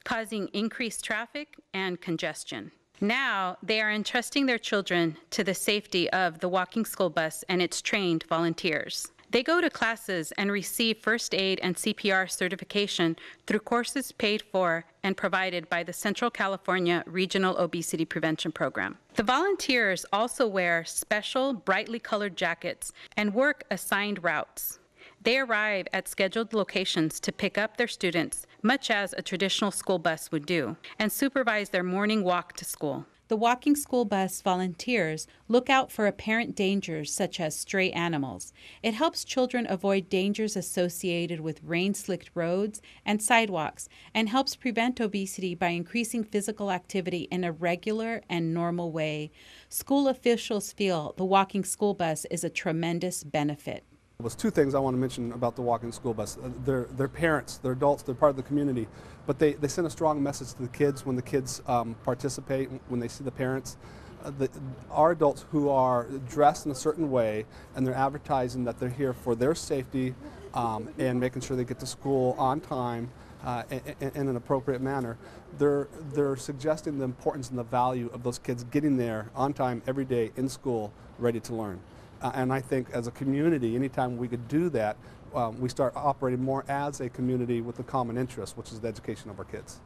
causing increased traffic and congestion. Now, they are entrusting their children to the safety of the Walking School Bus and its trained volunteers. They go to classes and receive first aid and CPR certification through courses paid for and provided by the Central California Regional Obesity Prevention Program. The volunteers also wear special, brightly colored jackets and work assigned routes. They arrive at scheduled locations to pick up their students, much as a traditional school bus would do, and supervise their morning walk to school. The Walking School Bus volunteers look out for apparent dangers such as stray animals. It helps children avoid dangers associated with rain-slicked roads and sidewalks and helps prevent obesity by increasing physical activity in a regular and normal way. School officials feel the Walking School Bus is a tremendous benefit. There's 2 things I want to mention about the Walking School Bus. They're parents, they're adults, they're part of the community, but they send a strong message to the kids when the kids participate, when they see the parents. Our adults who are dressed in a certain way and they're advertising that they're here for their safety and making sure they get to school on time in an appropriate manner, they're suggesting the importance and the value of those kids getting there on time every day in school ready to learn. And I think as a community, anytime we could do that, we start operating more as a community with a common interest, which is the education of our kids.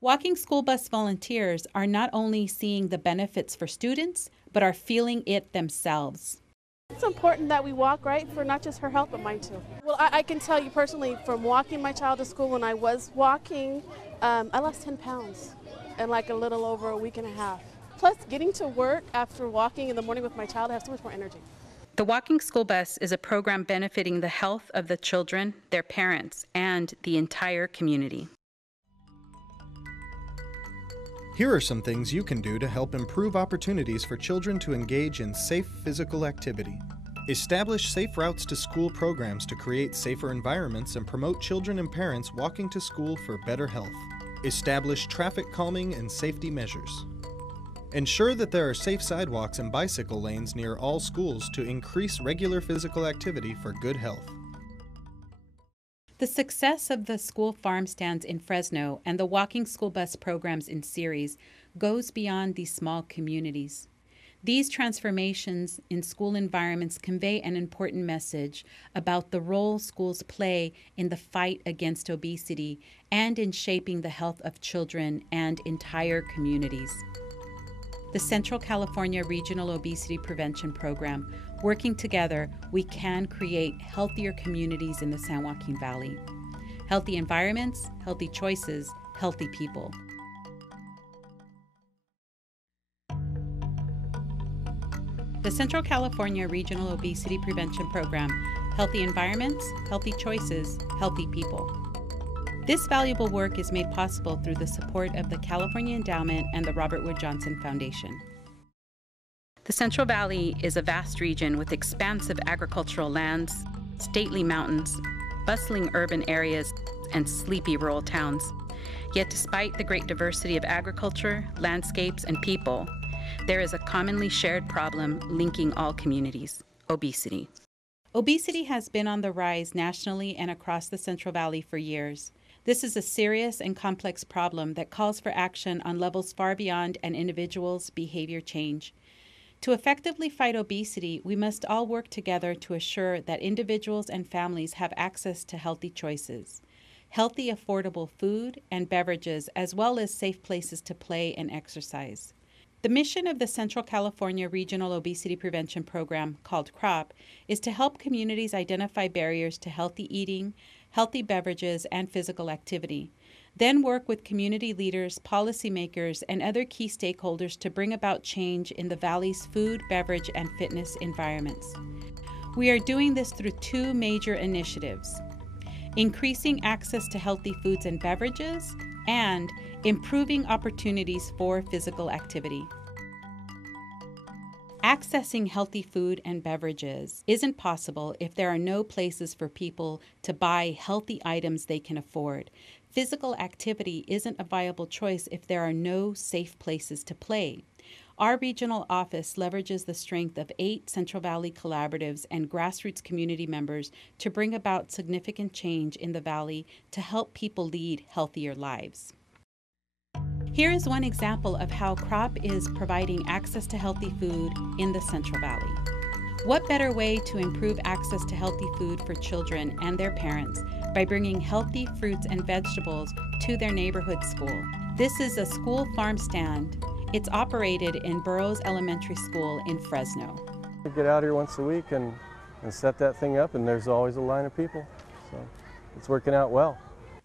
Walking school bus volunteers are not only seeing the benefits for students, but are feeling it themselves. It's important that we walk, right, for not just her health, but mine too. Well, I can tell you personally, from walking my child to school, when I was walking, I lost 10 pounds in like a little over a week and a half. Plus, getting to work after walking in the morning with my child, I have so much more energy. The Walking School Bus is a program benefiting the health of the children, their parents, and the entire community. Here are some things you can do to help improve opportunities for children to engage in safe physical activity. Establish safe routes to school programs to create safer environments and promote children and parents walking to school for better health. Establish traffic calming and safety measures. Ensure that there are safe sidewalks and bicycle lanes near all schools to increase regular physical activity for good health. The success of the school farm stands in Fresno and the Walking School Bus programs in Ceres goes beyond these small communities. These transformations in school environments convey an important message about the role schools play in the fight against obesity and in shaping the health of children and entire communities. The Central California Regional Obesity Prevention Program. Working together, we can create healthier communities in the San Joaquin Valley. Healthy environments, healthy choices, healthy people. The Central California Regional Obesity Prevention Program. Healthy environments, healthy choices, healthy people. This valuable work is made possible through the support of the California Endowment and the Robert Wood Johnson Foundation. The Central Valley is a vast region with expansive agricultural lands, stately mountains, bustling urban areas, and sleepy rural towns. Yet despite the great diversity of agriculture, landscapes, and people, there is a commonly shared problem linking all communities: obesity. Obesity has been on the rise nationally and across the Central Valley for years. This is a serious and complex problem that calls for action on levels far beyond an individual's behavior change. To effectively fight obesity, we must all work together to assure that individuals and families have access to healthy choices, healthy, affordable food and beverages, as well as safe places to play and exercise. The mission of the Central California Regional Obesity Prevention Program, called CROP, is to help communities identify barriers to healthy eating, healthy beverages, and physical activity. Then work with community leaders, policymakers, and other key stakeholders to bring about change in the Valley's food, beverage, and fitness environments. We are doing this through two major initiatives: increasing access to healthy foods and beverages, and improving opportunities for physical activity. Accessing healthy food and beverages isn't possible if there are no places for people to buy healthy items they can afford. Physical activity isn't a viable choice if there are no safe places to play. Our regional office leverages the strength of 8 Central Valley collaboratives and grassroots community members to bring about significant change in the Valley to help people lead healthier lives. Here is one example of how CROP is providing access to healthy food in the Central Valley. What better way to improve access to healthy food for children and their parents by bringing healthy fruits and vegetables to their neighborhood school? This is a school farm stand. It's operated in Burroughs Elementary School in Fresno. We get out here once a week and set that thing up, and there's always a line of people. So it's working out well.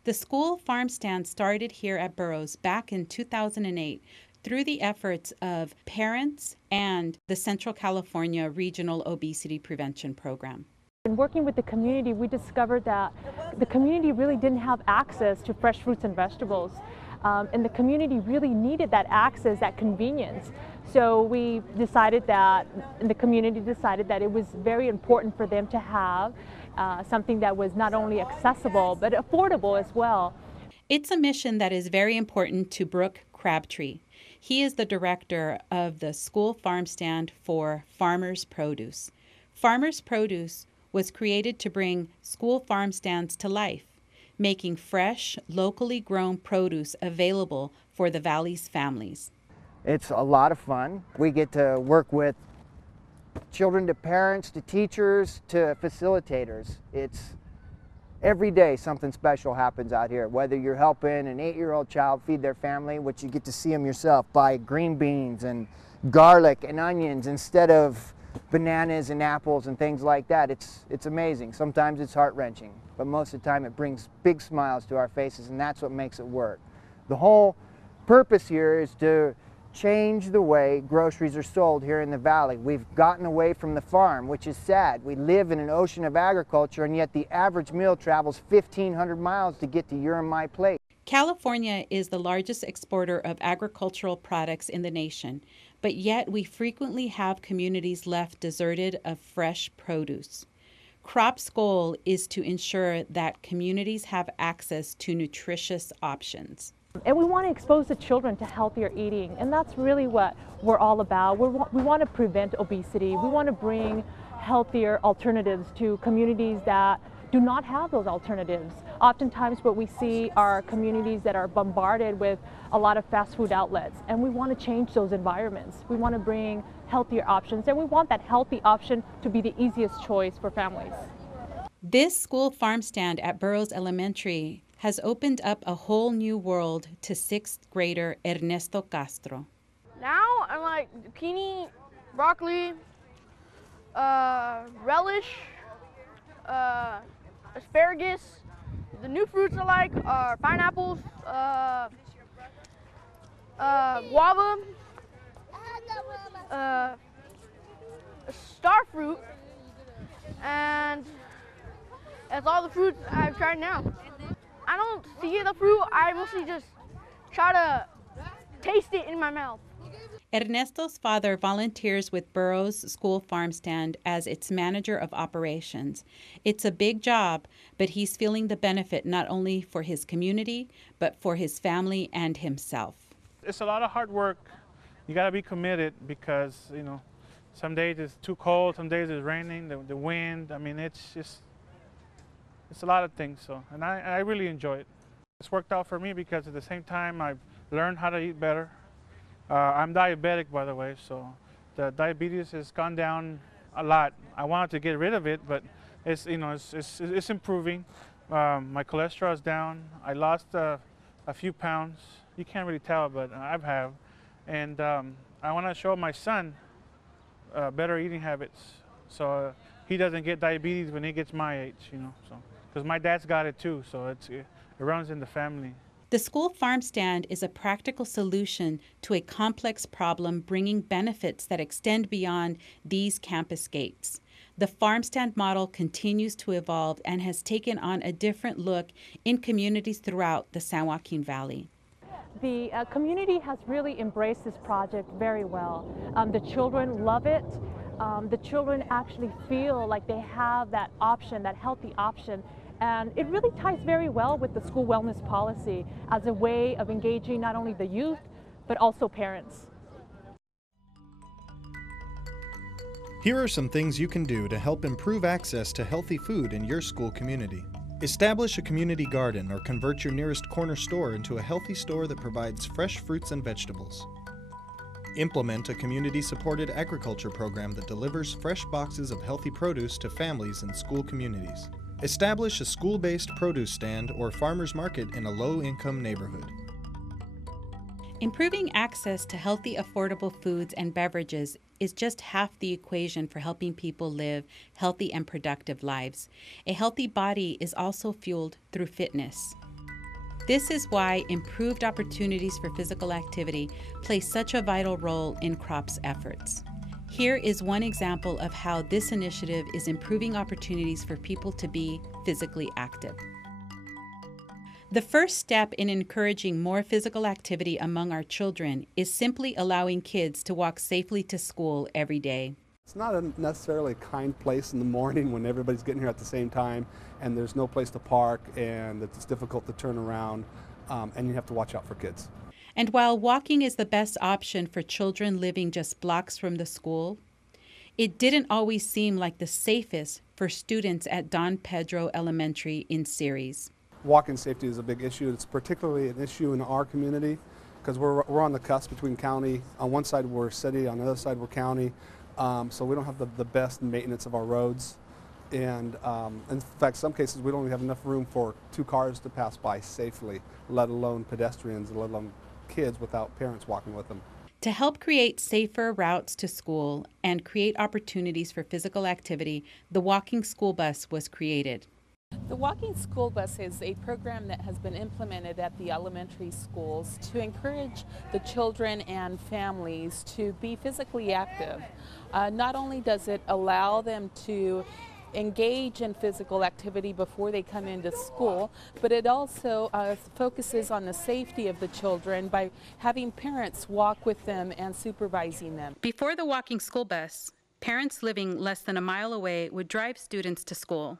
The school farm stand started here at Burroughs back in 2008 through the efforts of parents and the Central California Regional Obesity Prevention Program. In working with the community, we discovered that the community really didn't have access to fresh fruits and vegetables. And the community really needed that access, that convenience. So we decided that, and the community decided that it was very important for them to have something that was not only accessible, but affordable as well. It's a mission that is very important to Brooke Crabtree. He is the director of the School Farm Stand for Farmers Produce. Farmers Produce was created to bring school farm stands to life, making fresh, locally grown produce available for the Valley's families. It's a lot of fun. We get to work with children to parents to teachers to facilitators. It's every day something special happens out here, whether you're helping an 8-year-old child feed their family, which you get to see them yourself, buy green beans and garlic and onions instead of bananas and apples and things like that. It's amazing. Sometimes it's heart-wrenching, but most of the time it brings big smiles to our faces, and that's what makes it work. The whole purpose here is to change the way groceries are sold here in the valley. We've gotten away from the farm, which is sad. We live in an ocean of agriculture, and yet the average meal travels 1,500 miles to get to your and my plate. California is the largest exporter of agricultural products in the nation, but yet we frequently have communities left deserted of fresh produce. CROP's goal is to ensure that communities have access to nutritious options. And we want to expose the children to healthier eating, and that's really what we're all about. We want to prevent obesity. We want to bring healthier alternatives to communities that do not have those alternatives. Oftentimes what we see are communities that are bombarded with a lot of fast food outlets, and we want to change those environments. We want to bring healthier options, and we want that healthy option to be the easiest choice for families. This school farm stand at Burroughs Elementary has opened up a whole new world to 6th grader Ernesto Castro. Now I'm like zucchini, broccoli, relish, asparagus. The new fruits I like are pineapples, guava, star fruit, and that's all the fruits I've tried now. I don't see the fruit, I mostly just try to taste it in my mouth. Ernesto's father volunteers with Burroughs School Farm Stand as its manager of operations. It's a big job, but he's feeling the benefit not only for his community, but for his family and himself. It's a lot of hard work. You got to be committed because, you know, some days it's too cold, some days it's raining, the wind. I mean, it's a lot of things. So, and I really enjoy it. It's worked out for me because at the same time I've learned how to eat better. I'm diabetic, by the way, so the diabetes has gone down a lot. I wanted to get rid of it, but it's improving. My cholesterol is down. I lost a few pounds. You can't really tell, but I have. And I want to show my son better eating habits, so he doesn't get diabetes when he gets my age, you know. So, because my dad's got it too, so it runs in the family. The school farm stand is a practical solution to a complex problem, bringing benefits that extend beyond these campus gates. The farm stand model continues to evolve and has taken on a different look in communities throughout the San Joaquin Valley. The community has really embraced this project very well. The children love it. The children actually feel like they have that option, that healthy option. And it really ties very well with the school wellness policy as a way of engaging not only the youth, but also parents. Here are some things you can do to help improve access to healthy food in your school community. Establish a community garden or convert your nearest corner store into a healthy store that provides fresh fruits and vegetables. Implement a community-supported agriculture program that delivers fresh boxes of healthy produce to families in school communities. Establish a school-based produce stand or farmer's market in a low-income neighborhood. Improving access to healthy, affordable foods and beverages is just half the equation for helping people live healthy and productive lives. A healthy body is also fueled through fitness. This is why improved opportunities for physical activity play such a vital role in CROP's efforts. Here is one example of how this initiative is improving opportunities for people to be physically active. The first step in encouraging more physical activity among our children is simply allowing kids to walk safely to school every day. It's not necessarily a kind place in the morning when everybody's getting here at the same time and there's no place to park and it's difficult to turn around and you have to watch out for kids. And while walking is the best option for children living just blocks from the school, it didn't always seem like the safest for students at Don Pedro Elementary in Ceres. Walking safety is a big issue. It's particularly an issue in our community because we're on the cusp between county. On one side we're city, on the other side we're county. so we don't have the best maintenance of our roads. And in fact, some cases we don't even have enough room for 2 cars to pass by safely, let alone pedestrians, let alone kids without parents walking with them. To help create safer routes to school and create opportunities for physical activity, the walking school bus was created. The walking school bus is a program that has been implemented at the elementary schools to encourage the children and families to be physically active. Not only does it allow them to engage in physical activity before they come into school, but it also focuses on the safety of the children by having parents walk with them and supervising them. Before the walking school bus, parents living less than a mile away would drive students to school,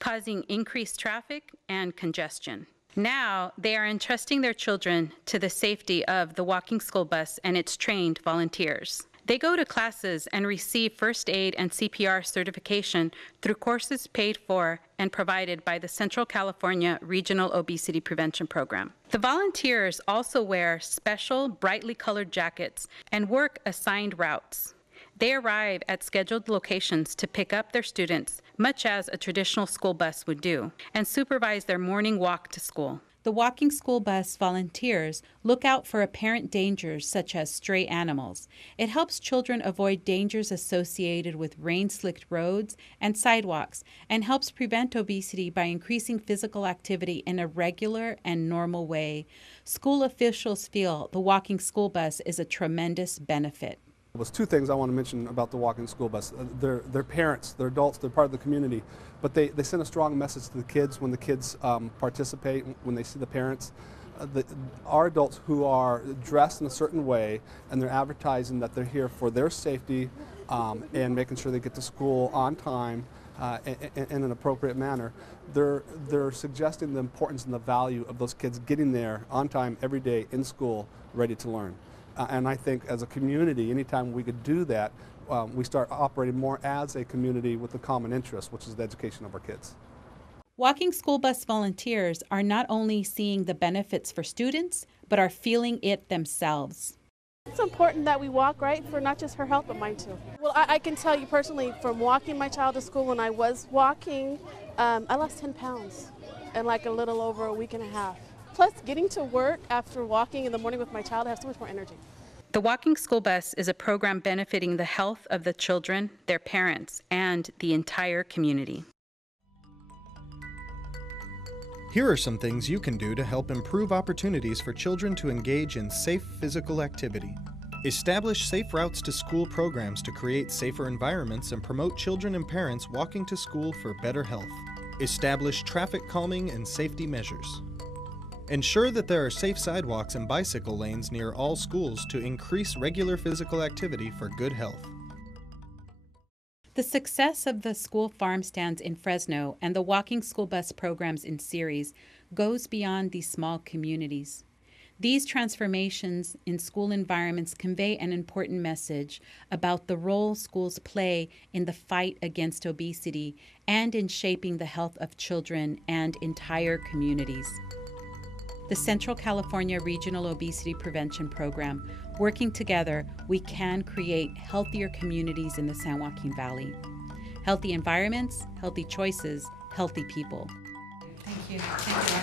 causing increased traffic and congestion. Now, they are entrusting their children to the safety of the walking school bus and its trained volunteers. They go to classes and receive first aid and CPR certification through courses paid for and provided by the Central California Regional Obesity Prevention Program. The volunteers also wear special, brightly colored jackets and work assigned routes. They arrive at scheduled locations to pick up their students, much as a traditional school bus would do, and supervise their morning walk to school. The walking school bus volunteers look out for apparent dangers such as stray animals. It helps children avoid dangers associated with rain-slicked roads and sidewalks and helps prevent obesity by increasing physical activity in a regular and normal way. School officials feel the walking school bus is a tremendous benefit. There's 2 things I want to mention about the walking school bus. They're parents, they're adults, they're part of the community, but they send a strong message to the kids when the kids participate, when they see the parents. Our adults who are dressed in a certain way and they're advertising that they're here for their safety and making sure they get to school on time in an appropriate manner, they're suggesting the importance and the value of those kids getting there on time every day in school ready to learn. And I think as a community, anytime we could do that, we start operating more as a community with a common interest, which is the education of our kids. Walking school bus volunteers are not only seeing the benefits for students, but are feeling it themselves. It's important that we walk, right, for not just her health, but mine too. Well, I can tell you personally, from walking my child to school, when I was walking, I lost 10 pounds in like a little over a week and a half. Plus, getting to work after walking in the morning with my child, I have so much more energy. The walking school bus is a program benefiting the health of the children, their parents, and the entire community. Here are some things you can do to help improve opportunities for children to engage in safe physical activity. Establish safe routes to school programs to create safer environments and promote children and parents walking to school for better health. Establish traffic calming and safety measures. Ensure that there are safe sidewalks and bicycle lanes near all schools to increase regular physical activity for good health. The success of the school farm stands in Fresno and the walking school bus programs in Ceres goes beyond these small communities. These transformations in school environments convey an important message about the role schools play in the fight against obesity and in shaping the health of children and entire communities. The Central California Regional Obesity Prevention Program. Working together, we can create healthier communities in the San Joaquin Valley. Healthy environments, healthy choices, healthy people. Thank you. Thank you.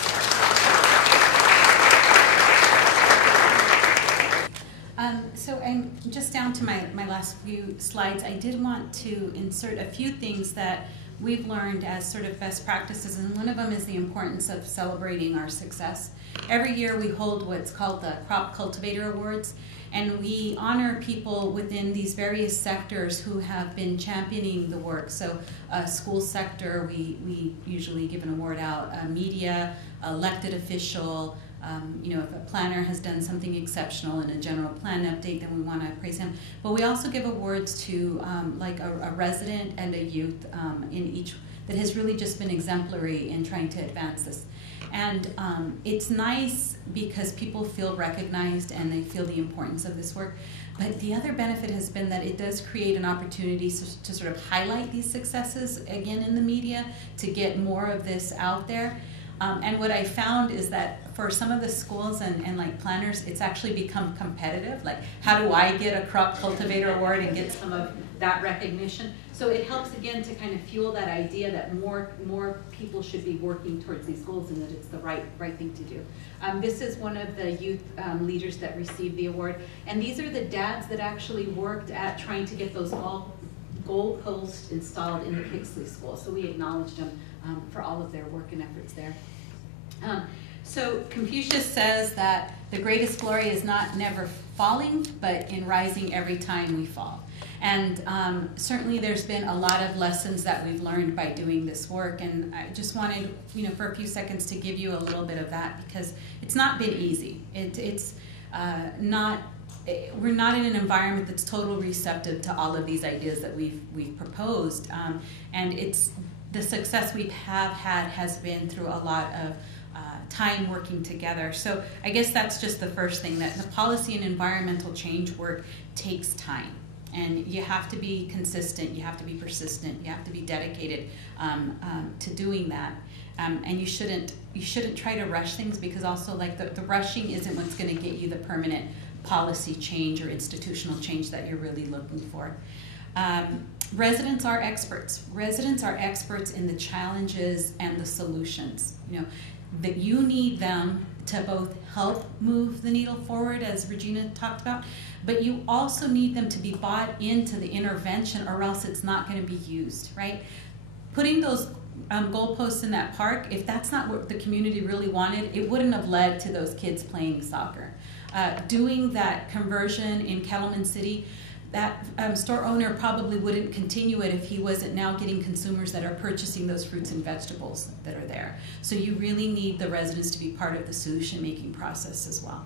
So I'm just down to my last few slides. I did want to insert a few things that we've learned as sort of best practices, and one of them is the importance of celebrating our success. Every year we hold what's called the Crop Cultivator Awards, and we honor people within these various sectors who have been championing the work. So school sector, we usually give an award out, media, elected official, if a planner has done something exceptional in a general plan update, then we want to praise him. But we also give awards to like a resident and a youth in each that has really just been exemplary in trying to advance this. And it's nice because people feel recognized and they feel the importance of this work. But the other benefit has been that it does create an opportunity to sort of highlight these successes again in the media, to get more of this out there. And what I found is that for some of the schools and like planners, it's actually become competitive. Like, how do I get a crop cultivator award and get some of that recognition? So it helps again to kind of fuel that idea that more people should be working towards these goals and that it's the right thing to do. This is one of the youth leaders that received the award, and these are the dads that actually worked at trying to get those goal posts installed in the Kixley School. So we acknowledged them for all of their work and efforts there. So Confucius says that the greatest glory is not never falling, but in rising every time we fall. And certainly there's been a lot of lessons that we've learned by doing this work, and I just wanted, for a few seconds to give you a little bit of that, because it's not been easy. We're not in an environment that's totally receptive to all of these ideas that we've proposed, and the success we have had has been through a lot of time working together. So I guess that's just the first thing, that the policy and environmental change work takes time. And you have to be consistent, you have to be persistent, you have to be dedicated to doing that. And you shouldn't try to rush things, because also like the rushing isn't what's going to get you the permanent policy change or institutional change that you're really looking for. Residents are experts. Residents are experts in the challenges and the solutions. That you need them to both help move the needle forward, as Regina talked about, but you also need them to be bought into the intervention, or else it's not going to be used, right? Putting those goalposts in that park, if that's not what the community really wanted, it wouldn't have led to those kids playing soccer. Doing that conversion in Kettleman City, that store owner probably wouldn't continue it if he wasn't now getting consumers that are purchasing those fruits and vegetables that are there. So you really need the residents to be part of the solution-making process as well.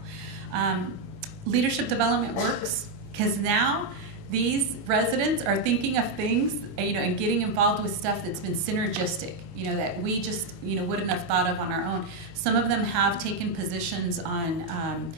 Leadership development works, because now these residents are thinking of things, and getting involved with stuff that's been synergistic, that we just, wouldn't have thought of on our own. Some of them have taken positions on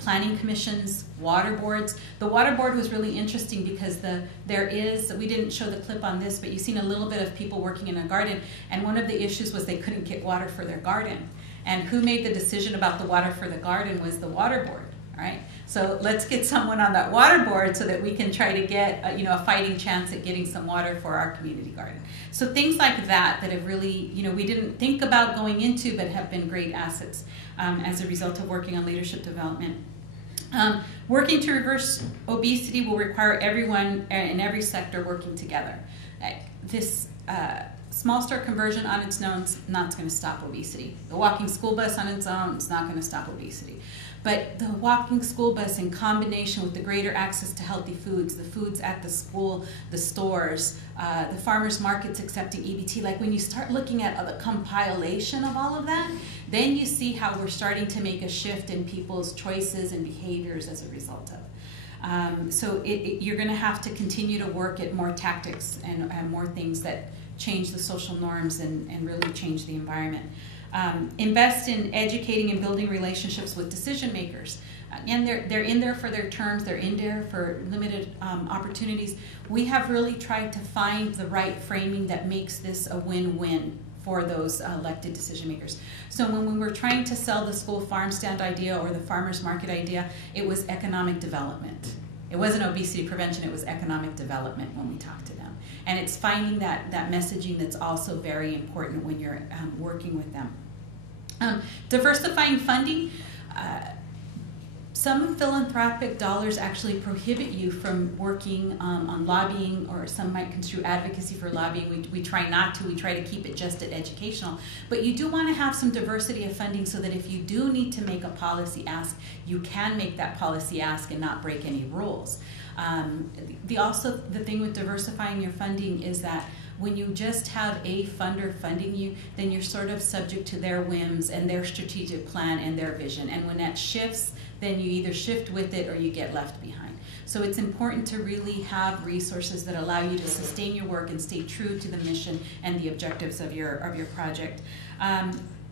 planning commissions, water boards. The water board was really interesting because we didn't show the clip on this, but you've seen a little bit of people working in a garden, and one of the issues was they couldn't get water for their garden. And who made the decision about the water for the garden was the water board, all right? So let's get someone on that water board so that we can try to get a fighting chance at getting some water for our community garden. So things like that have really, we didn't think about going into, but have been great assets as a result of working on leadership development. Working to reverse obesity will require everyone in every sector working together. This small store conversion on its own is not going to stop obesity. The walking school bus on its own is not going to stop obesity. But the walking school bus in combination with the greater access to healthy foods, the foods at the school, the stores, the farmers markets accepting EBT, like when you start looking at the compilation of all of that, then you see how we're starting to make a shift in people's choices and behaviors as a result of. So you're going to have to continue to work at more tactics and more things that change the social norms and really change the environment. Invest in educating and building relationships with decision makers. And they're in there for their terms, they're in there for limited opportunities. We have really tried to find the right framing that makes this a win-win for those elected decision makers. So when we were trying to sell the school farm stand idea or the farmers market idea, it was economic development. It wasn't obesity prevention, it was economic development when we talked to them. And it's finding that messaging that's also very important when you're working with them. Diversifying funding. Some philanthropic dollars actually prohibit you from working on lobbying, or some might construe advocacy for lobbying. We try not to. We try to keep it just at educational. But you do want to have some diversity of funding so that if you do need to make a policy ask, you can make that policy ask and not break any rules. The thing with diversifying your funding is that when you just have a funder funding you, then you're sort of subject to their whims and their strategic plan and their vision. And when that shifts, then you either shift with it or you get left behind. So it's important to really have resources that allow you to sustain your work and stay true to the mission and the objectives of your project.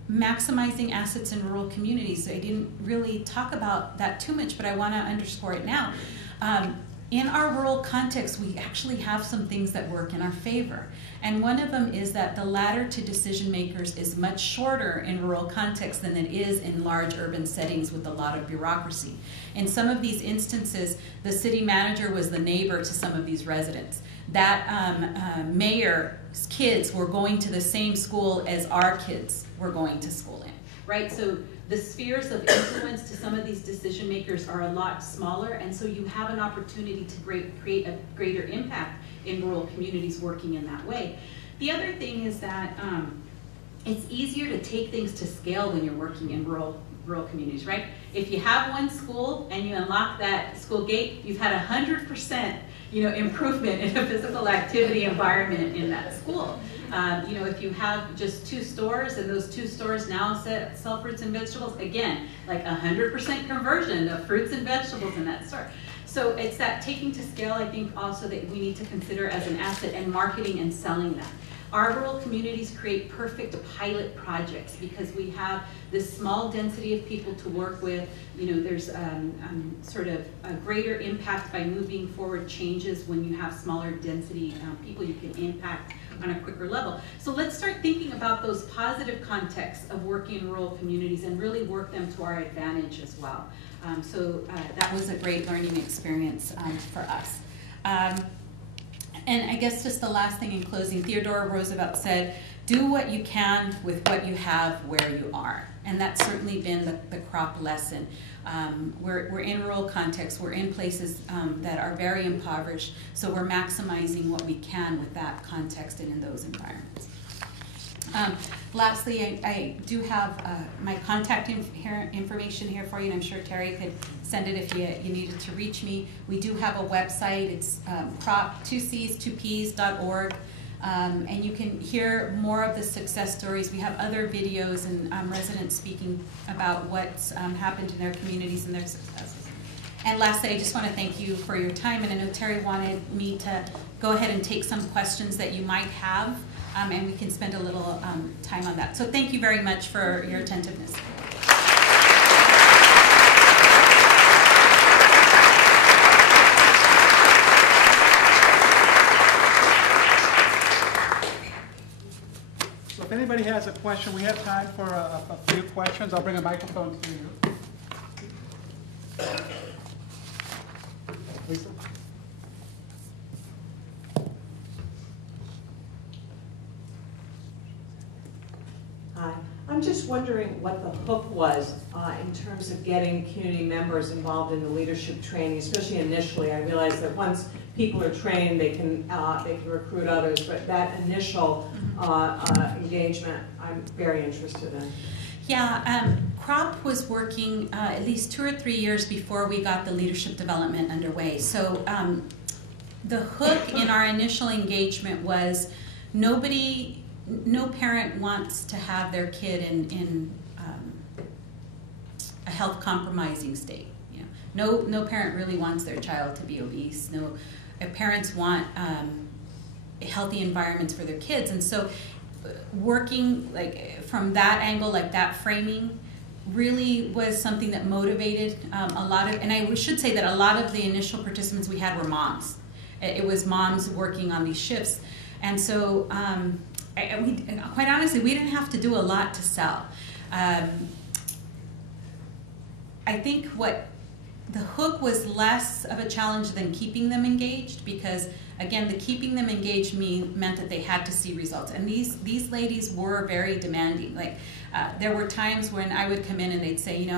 Maximizing assets in rural communities. So I didn't really talk about that too much, but I want to underscore it now. in our rural context, we actually have some things that work in our favor. And one of them is that the ladder to decision makers is much shorter in rural contexts than it is in large urban settings with a lot of bureaucracy. In some of these instances, the city manager was the neighbor to some of these residents. That mayor's kids were going to the same school as our kids were going to school in, right? So the spheres of influence to some of these decision makers are a lot smaller, and so you have an opportunity to create a greater impact in rural communities working in that way. The other thing is that it's easier to take things to scale when you're working in rural communities, right? If you have one school and you unlock that school gate, you've had 100% improvement in a physical activity environment in that school. If you have just 2 stores and those 2 stores now sell fruits and vegetables, again, like 100% conversion of fruits and vegetables in that store. So it's that taking to scale, I think, also that we need to consider as an asset, and marketing and selling that. Our rural communities create perfect pilot projects because we have this small density of people to work with. There's sort of a greater impact by moving forward changes when you have smaller density people you can impact on a quicker level. So let's start thinking about those positive contexts of working in rural communities and really work them to our advantage as well. That was a great learning experience for us. And I guess just the last thing in closing, Theodore Roosevelt said, do what you can with what you have where you are. And that's certainly been the crop lesson. We're in rural contexts, we're in places that are very impoverished, so we're maximizing what we can with that context and in those environments. Lastly, I do have my contact information here for you, and I'm sure Terry could send it if you needed to reach me. We do have a website. It's crop2cs2ps.org, and you can hear more of the success stories. We have other videos and residents speaking about what's happened in their communities and their successes. And lastly, I just want to thank you for your time, and I know Terry wanted me to go ahead and take some questions that you might have, and we can spend a little time on that. So thank you very much for your attentiveness. So if anybody has a question, we have time for a few questions. I'll bring a microphone to you. Lisa? Hi. I'm just wondering what the hook was in terms of getting community members involved in the leadership training, especially initially. I realize that once people are trained, they can recruit others, but that initial engagement, I'm very interested in. Yeah, CROP was working at least 2 or 3 years before we got the leadership development underway. So the hook in our initial engagement was no parent wants to have their kid in a health compromising state. No parent really wants their child to be obese. Parents want healthy environments for their kids, and so working from that angle, that framing, really was something that motivated a lot of, and I should say that a lot of the initial participants we had were moms. It was moms working on these shifts, and so quite honestly, we didn't have to do a lot to sell. I think what the hook was less of a challenge than keeping them engaged, because again, the keeping them engaged meant that they had to see results. And these ladies were very demanding. There were times when I would come in and they'd say,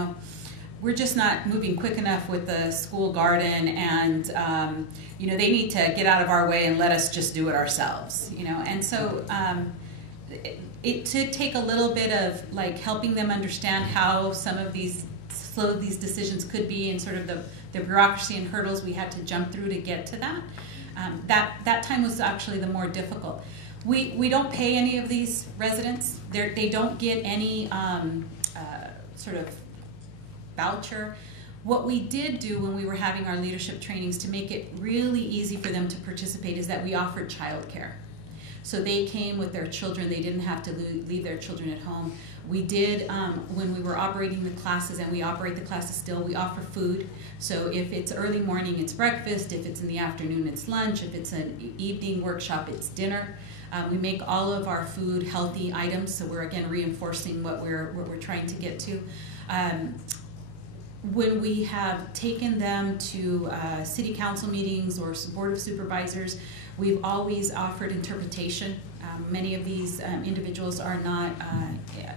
we're just not moving quick enough with the school garden, and they need to get out of our way and let us just do it ourselves. And so it did take a little bit of helping them understand how some of these decisions could be, and sort of the bureaucracy and hurdles we had to jump through to get to that. That time was actually the more difficult. We don't pay any of these residents. They don't get any sort of voucher. What we did do when we were having our leadership trainings to make it really easy for them to participate is that we offered childcare. So they came with their children. They didn't have to leave their children at home. We did, when we were operating the classes, and we operate the classes still, we offer food. So if it's early morning, it's breakfast. If it's in the afternoon, it's lunch. If it's an evening workshop, it's dinner. We make all of our food healthy items, so we're again reinforcing what we're trying to get to. When we have taken them to city council meetings or board of supervisors, we've always offered interpretation. Many of these individuals are not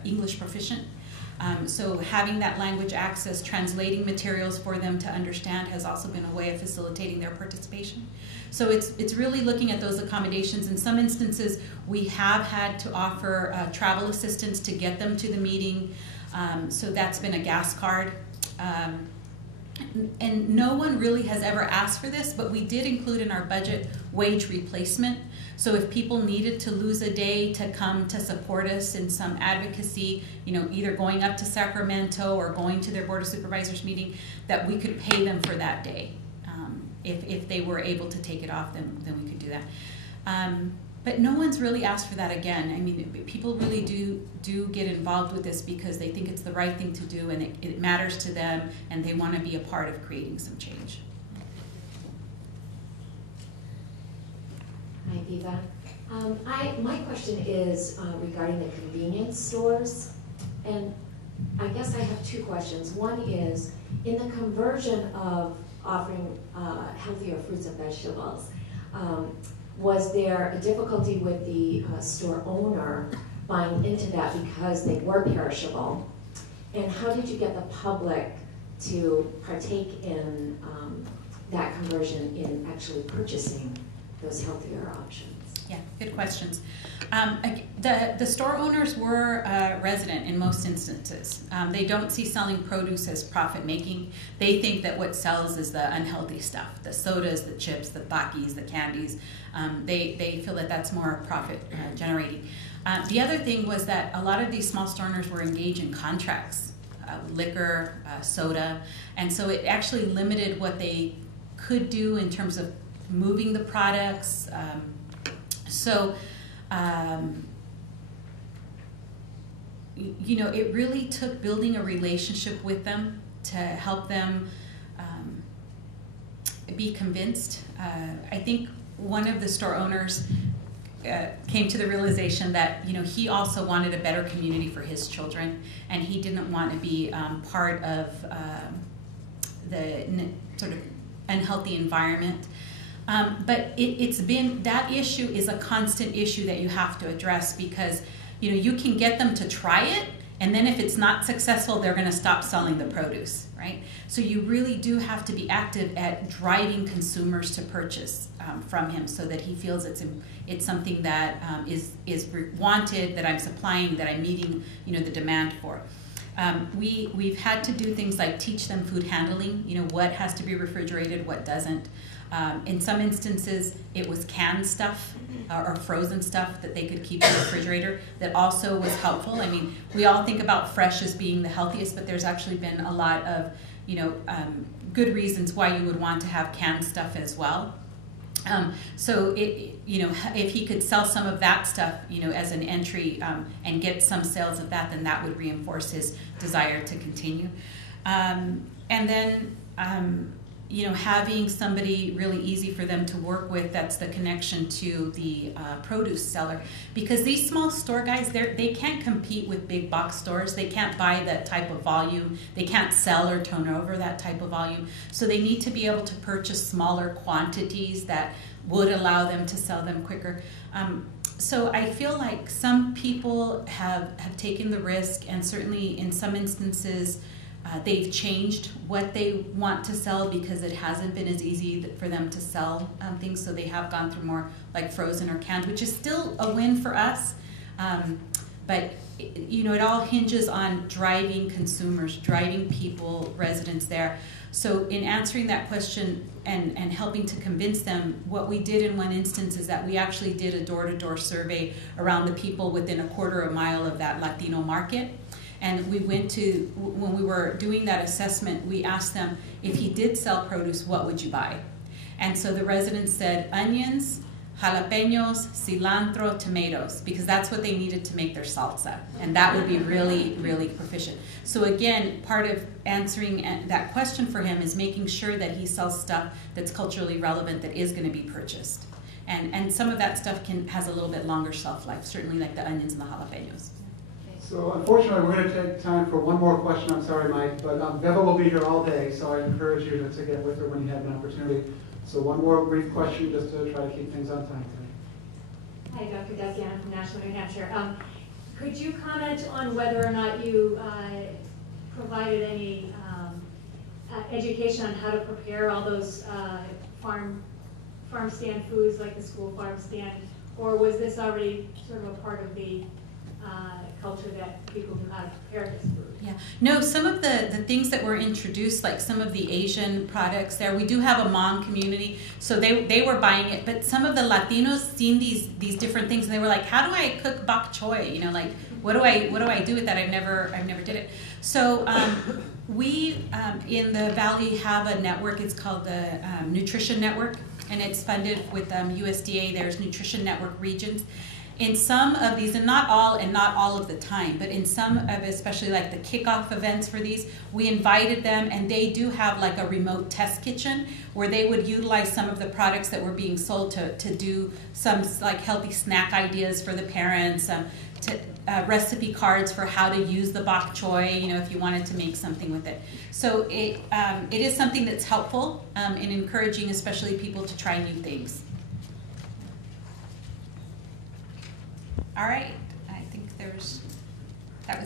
English proficient. So having that language access, translating materials for them to understand has also been a way of facilitating their participation. So it's really looking at those accommodations. In some instances, we have had to offer travel assistance to get them to the meeting. So that's been a gas card. And no one really has ever asked for this, but we did include in our budget wage replacement. So if people needed to lose a day to come to support us in some advocacy, you know, either going up to Sacramento or going to their Board of Supervisors meeting, that we could pay them for that day. If they were able to take it off, then we could do that. But no one's really asked for that again. I mean, people really do get involved with this because they think it's the right thing to do, and it matters to them, and they want to be a part of creating some change. Hi, Viva. My question is regarding the convenience stores, and I guess I have two questions. One is, in the conversion of offering healthier fruits and vegetables, was there a difficulty with the store owner buying into that because they were perishable? And how did you get the public to partake in that conversion in actually purchasing those healthier options? Yeah, good questions. The store owners were resident in most instances. They don't see selling produce as profit making. They think that what sells is the unhealthy stuff, the sodas, the chips, the Takis, the candies. They feel that that's more profit generating. The other thing was that a lot of these small store owners were engaged in contracts, liquor, soda, and so it actually limited what they could do in terms of moving the products. You know, it really took building a relationship with them to help them be convinced. I think one of the store owners came to the realization that, you know, he also wanted a better community for his children, and he didn't want to be part of the sort of unhealthy environment. But it's been, that issue is a constant issue that you have to address, because, you know, you can get them to try it, and then if it's not successful, they're going to stop selling the produce, right? So you really do have to be active at driving consumers to purchase from him, so that he feels it's something that is wanted, that I'm supplying, that I'm meeting, you know, the demand for. We've had to do things like teach them food handling, you know, what has to be refrigerated, what doesn't. In some instances, it was canned stuff or frozen stuff that they could keep in the refrigerator that also was helpful. I mean, we all think about fresh as being the healthiest, but there's actually been a lot of, you know, good reasons why you would want to have canned stuff as well. So you know, if he could sell some of that stuff, you know, as an entry and get some sales of that, then that would reinforce his desire to continue. And then, you know, having somebody really easy for them to work with, that's the connection to the produce seller. Because these small store guys, they can't compete with big box stores. They can't buy that type of volume. They can't sell or turn over that type of volume. So they need to be able to purchase smaller quantities that would allow them to sell them quicker. So I feel like some people have taken the risk, and certainly in some instances, they've changed what they want to sell because it hasn't been as easy for them to sell things, so they have gone through more like frozen or canned, which is still a win for us. But you know, it all hinges on driving consumers, driving people, residents there. So in answering that question and helping to convince them, what we did in one instance is that we actually did a door-to-door survey around the people within a quarter of a mile of that Latino market. And we went to, when we were doing that assessment, we asked them, if he did sell produce, what would you buy? And so the residents said onions, jalapenos, cilantro, tomatoes, because that's what they needed to make their salsa. And that would be really, really proficient. So again, part of answering that question for him is making sure that he sells stuff that's culturally relevant that is going to be purchased. And some of that stuff has a little bit longer shelf life, certainly like the onions and the jalapenos. So unfortunately, we're going to take time for one more question. I'm sorry, Mike, but Beva will be here all day, so I encourage you to get with her when you have an opportunity. So one more brief question just to try to keep things on time today. Hi, Dr. Desiana from National New Hampshire. Could you comment on whether or not you provided any education on how to prepare all those farm stand foods like the school farm stand, or was this already sort of a part of the culture that people knew how to prepare this food? Yeah, no, some of the things that were introduced, like some of the Asian products there, we do have a Hmong community, so they were buying it, but some of the Latinos seen these different things, and they were like, how do I cook bok choy? You know, like, what do I do with that? I've never did it. So we in the Valley have a network. It's called the Nutrition Network, and it's funded with USDA. There's Nutrition Network regions. In some of these, and not all of the time, but in some of, especially like the kickoff events for these, we invited them, and they do have like a remote test kitchen where they would utilize some of the products that were being sold to do some like healthy snack ideas for the parents, recipe cards for how to use the bok choy, you know, if you wanted to make something with it. So it is something that's helpful in encouraging especially people to try new things. All right, I think that was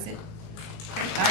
it. All right.